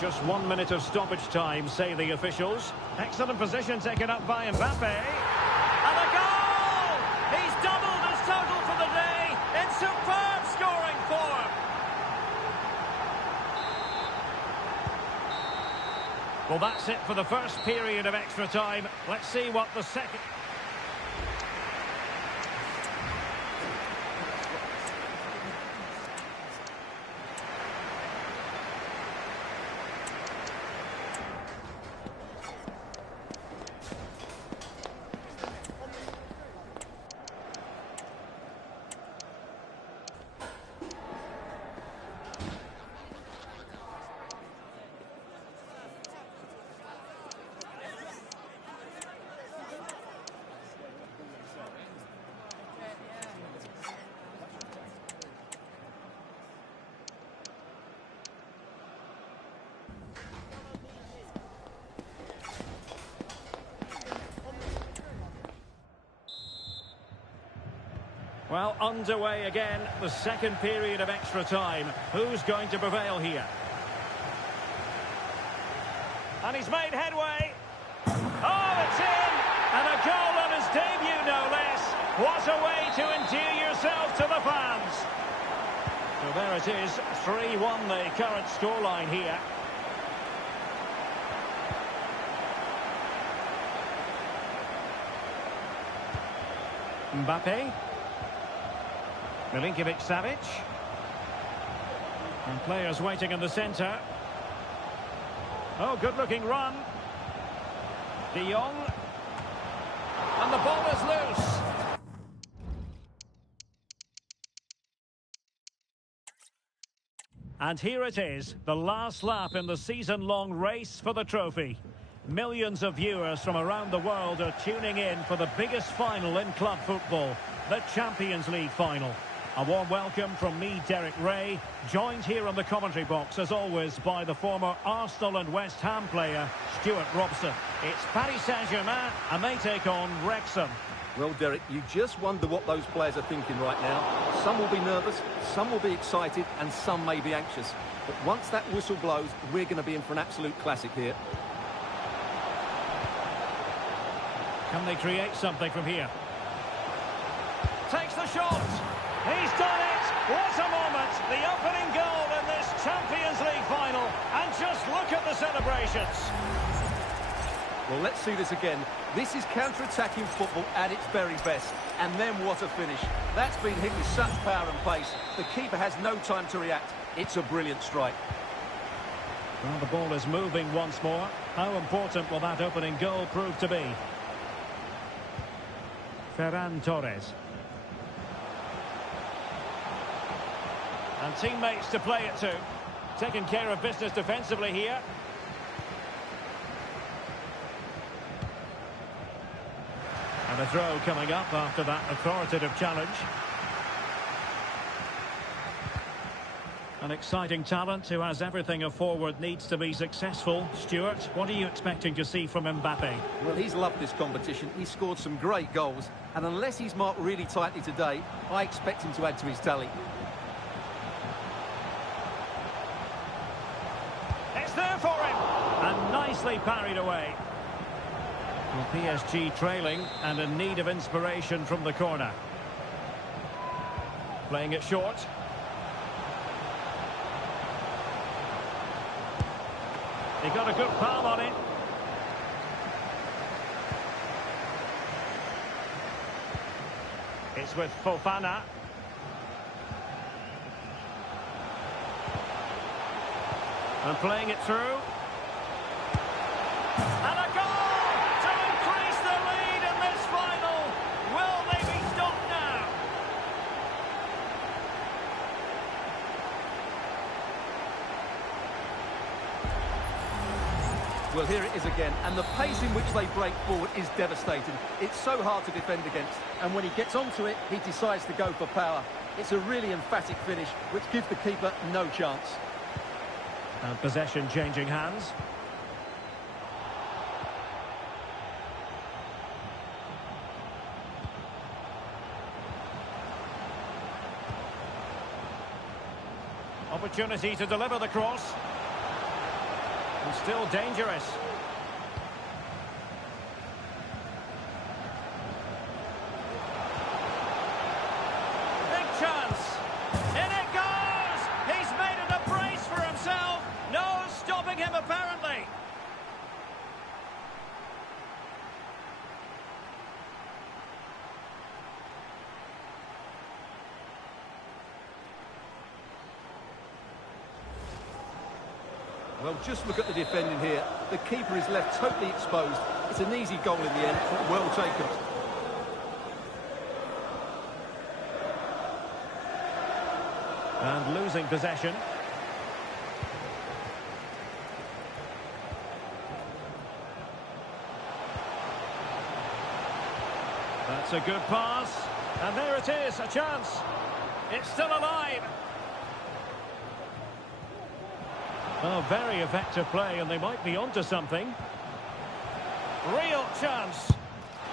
Just 1 minute of stoppage time, say the officials. Excellent position taken up by Mbappe. And a goal! He's doubled his total for the day in superb scoring form. Well, that's it for the first period of extra time. Let's see what the second... Well, underway again, the second period of extra time. Who's going to prevail here? And he's made headway. Oh, it's in! And a goal on his debut, no less. What a way to endear yourself to the fans. So there it is, 3-1 the current scoreline here. Mbappe. Milinkovic-Savic. And players waiting in the centre. Oh, good-looking run. De Jong. And the ball is loose. And here it is, the last lap in the season-long race for the trophy. Millions of viewers from around the world are tuning in for the biggest final in club football, the Champions League final. A warm welcome from me, Derek Ray, joined here in the commentary box, as always, by the former Arsenal and West Ham player, Stuart Robson. It's Paris Saint-Germain, and they take on Wrexham. Well, Derek, you just wonder what those players are thinking right now. Some will be nervous, some will be excited, and some may be anxious. But once that whistle blows, we're going to be in for an absolute classic here. Can they create something from here? Takes the shot! He's done it! What a moment! The opening goal in this Champions League final. And just look at the celebrations. Well, let's see this again. This is counter-attacking football at its very best. And then what a finish. That's been hit with such power and pace. The keeper has no time to react. It's a brilliant strike. Well, the ball is moving once more. How important will that opening goal prove to be? Ferran Torres. And teammates to play it to. Taking care of business defensively here. And a throw coming up after that authoritative challenge. An exciting talent who has everything a forward needs to be successful. Stuart, what are you expecting to see from Mbappe? Well, he's loved this competition. He's scored some great goals. And unless he's marked really tightly today, I expect him to add to his tally. It's there for him! And nicely parried away. Well, PSG trailing and in need of inspiration from the corner. Playing it short. He got a good palm on it. It's with Fofana. And playing it through. And a goal to increase the lead in this final. Will they be stopped now? Well, here it is again, and the pace in which they break forward is devastating. It's so hard to defend against, and when he gets onto it, he decides to go for power. It's a really emphatic finish, which gives the keeper no chance. And possession changing hands. Opportunity to deliver the cross. And still dangerous. Big chance. In it goes! He's made it a brace for himself. No stopping him, apparently. Well, just look at the defending here. The keeper is left totally exposed. It's an easy goal in the end, but well taken. And losing possession. That's a good pass. And there it is, a chance. It's still alive. Oh, very effective play, and they might be onto something. Real chance.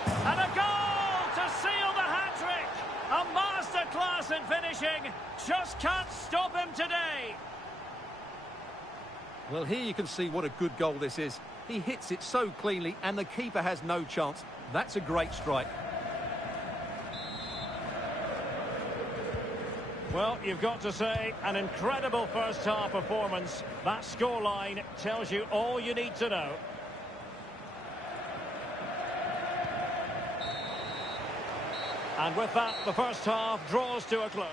And a goal to seal the hat-trick. A masterclass in finishing. Just can't stop him today. Well, here you can see what a good goal this is. He hits it so cleanly, and the keeper has no chance. That's a great strike. Well, you've got to say, an incredible first-half performance. That scoreline tells you all you need to know. And with that, the first half draws to a close.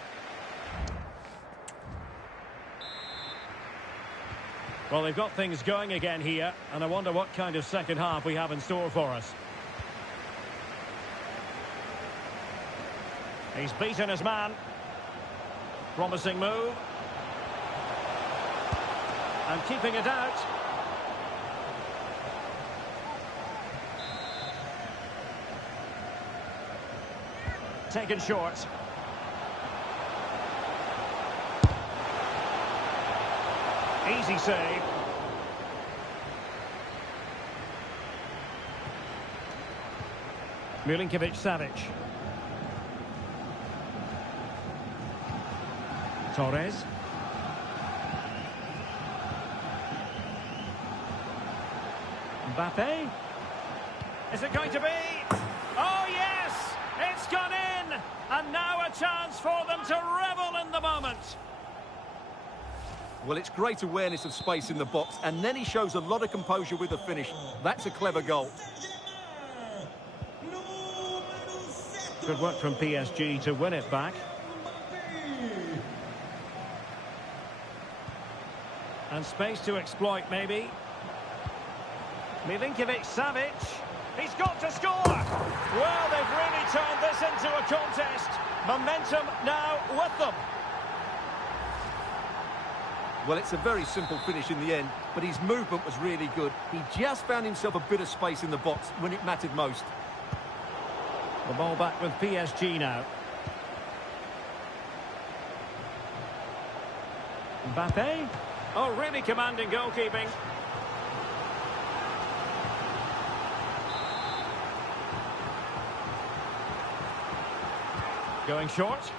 Well, they've got things going again here, and I wonder what kind of second half we have in store for us. He's beaten his man. Promising move. And keeping it out. Taken short. Easy save. Milinkovic-Savic. Torres. Mbappe. Is it going to be? Oh, yes! It's gone in! And now a chance for them to revel in the moment. Well, it's great awareness of space in the box, and then he shows a lot of composure with the finish. That's a clever goal. Good work from PSG to win it back. And space to exploit, maybe. Milinkovic-Savic. He's got to score! Well, they've really turned this into a contest. Momentum now with them. Well, it's a very simple finish in the end, but his movement was really good. He just found himself a bit of space in the box when it mattered most. The ball back with PSG now. Mbappe. Oh, really commanding goalkeeping. Going short.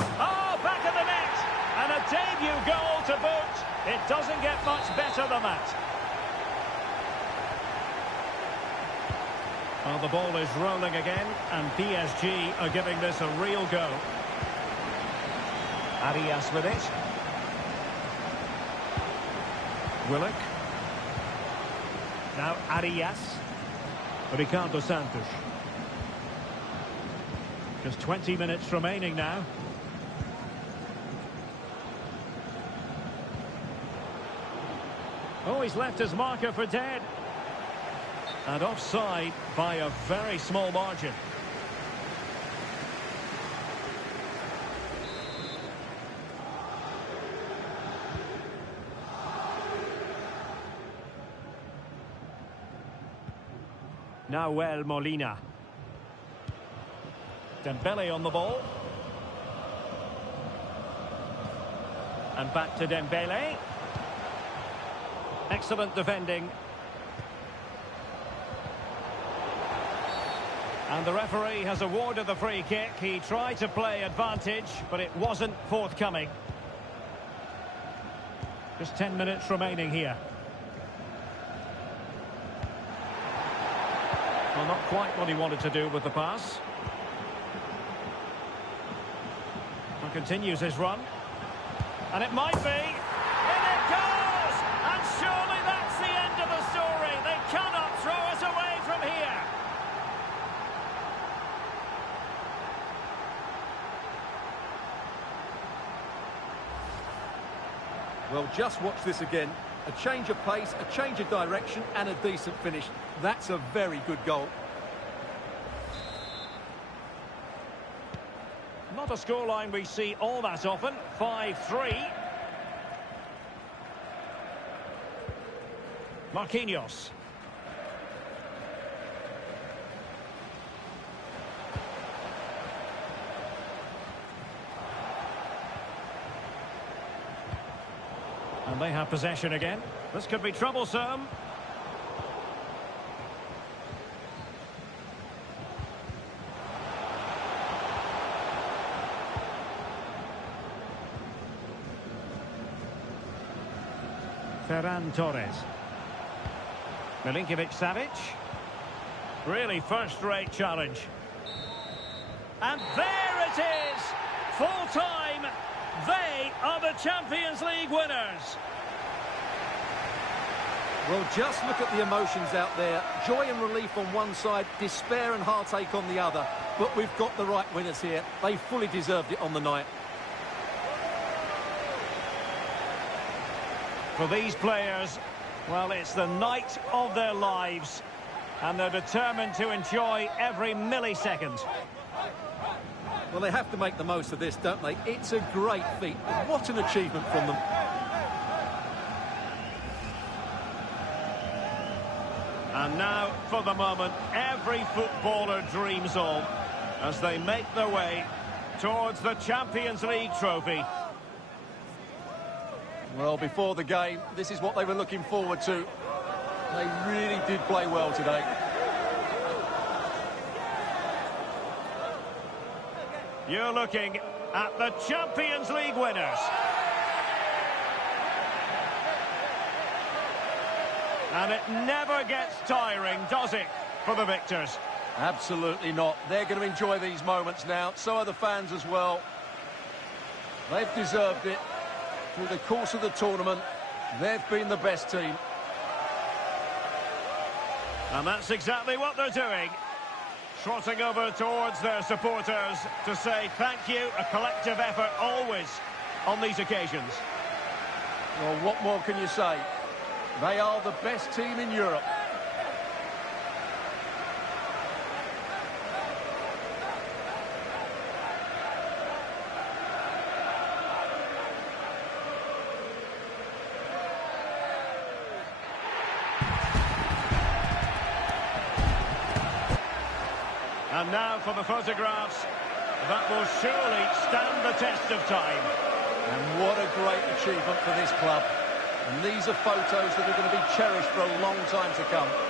Oh, back of the net. And a debut goal to boot. It doesn't get much better than that. Well, the ball is rolling again, and PSG are giving this a real go. Arias with it. Willock. Now Arias. Ricardo Santos. Just 20 minutes remaining now. Oh, he's left his marker for dead. And offside by a very small margin. Nahuel Molina. Dembele on the ball. And back to Dembele. Excellent defending. And the referee has awarded the free kick. He tried to play advantage, but it wasn't forthcoming. Just 10 minutes remaining here. Well, not quite what he wanted to do with the pass. And continues his run. And it might be. And it goes! And surely that's the end of the story. They cannot throw us away from here. Well, just watch this again. A change of pace, a change of direction, and a decent finish. That's a very good goal. Not a scoreline we see all that often. 5-3. Marquinhos. And they have possession again. This could be troublesome. Ferran Torres. Milinkovic-Savic. Really first-rate challenge. And there it is! Full time. They are the Champions League winners. Well, just look at the emotions out there. Joy and relief on one side, despair and heartache on the other. But we've got the right winners here. They fully deserved it on the night. For these players, well, it's the night of their lives. And they're determined to enjoy every millisecond. Well, they have to make the most of this, don't they? It's a great feat. What an achievement from them. And now, for the moment, every footballer dreams of as they make their way towards the Champions League trophy. Well, before the game, this is what they were looking forward to. They really did play well today. You're looking at the Champions League winners. And it never gets tiring, does it, for the victors? Absolutely not. They're going to enjoy these moments now. So are the fans as well. They've deserved it. Through the course of the tournament, they've been the best team. And that's exactly what they're doing. Trotting over towards their supporters to say thank you, a collective effort always on these occasions. Well, what more can you say? They are the best team in Europe. And now for the photographs. That will surely stand the test of time. And what a great achievement for this club. And these are photos that are going to be cherished for a long time to come.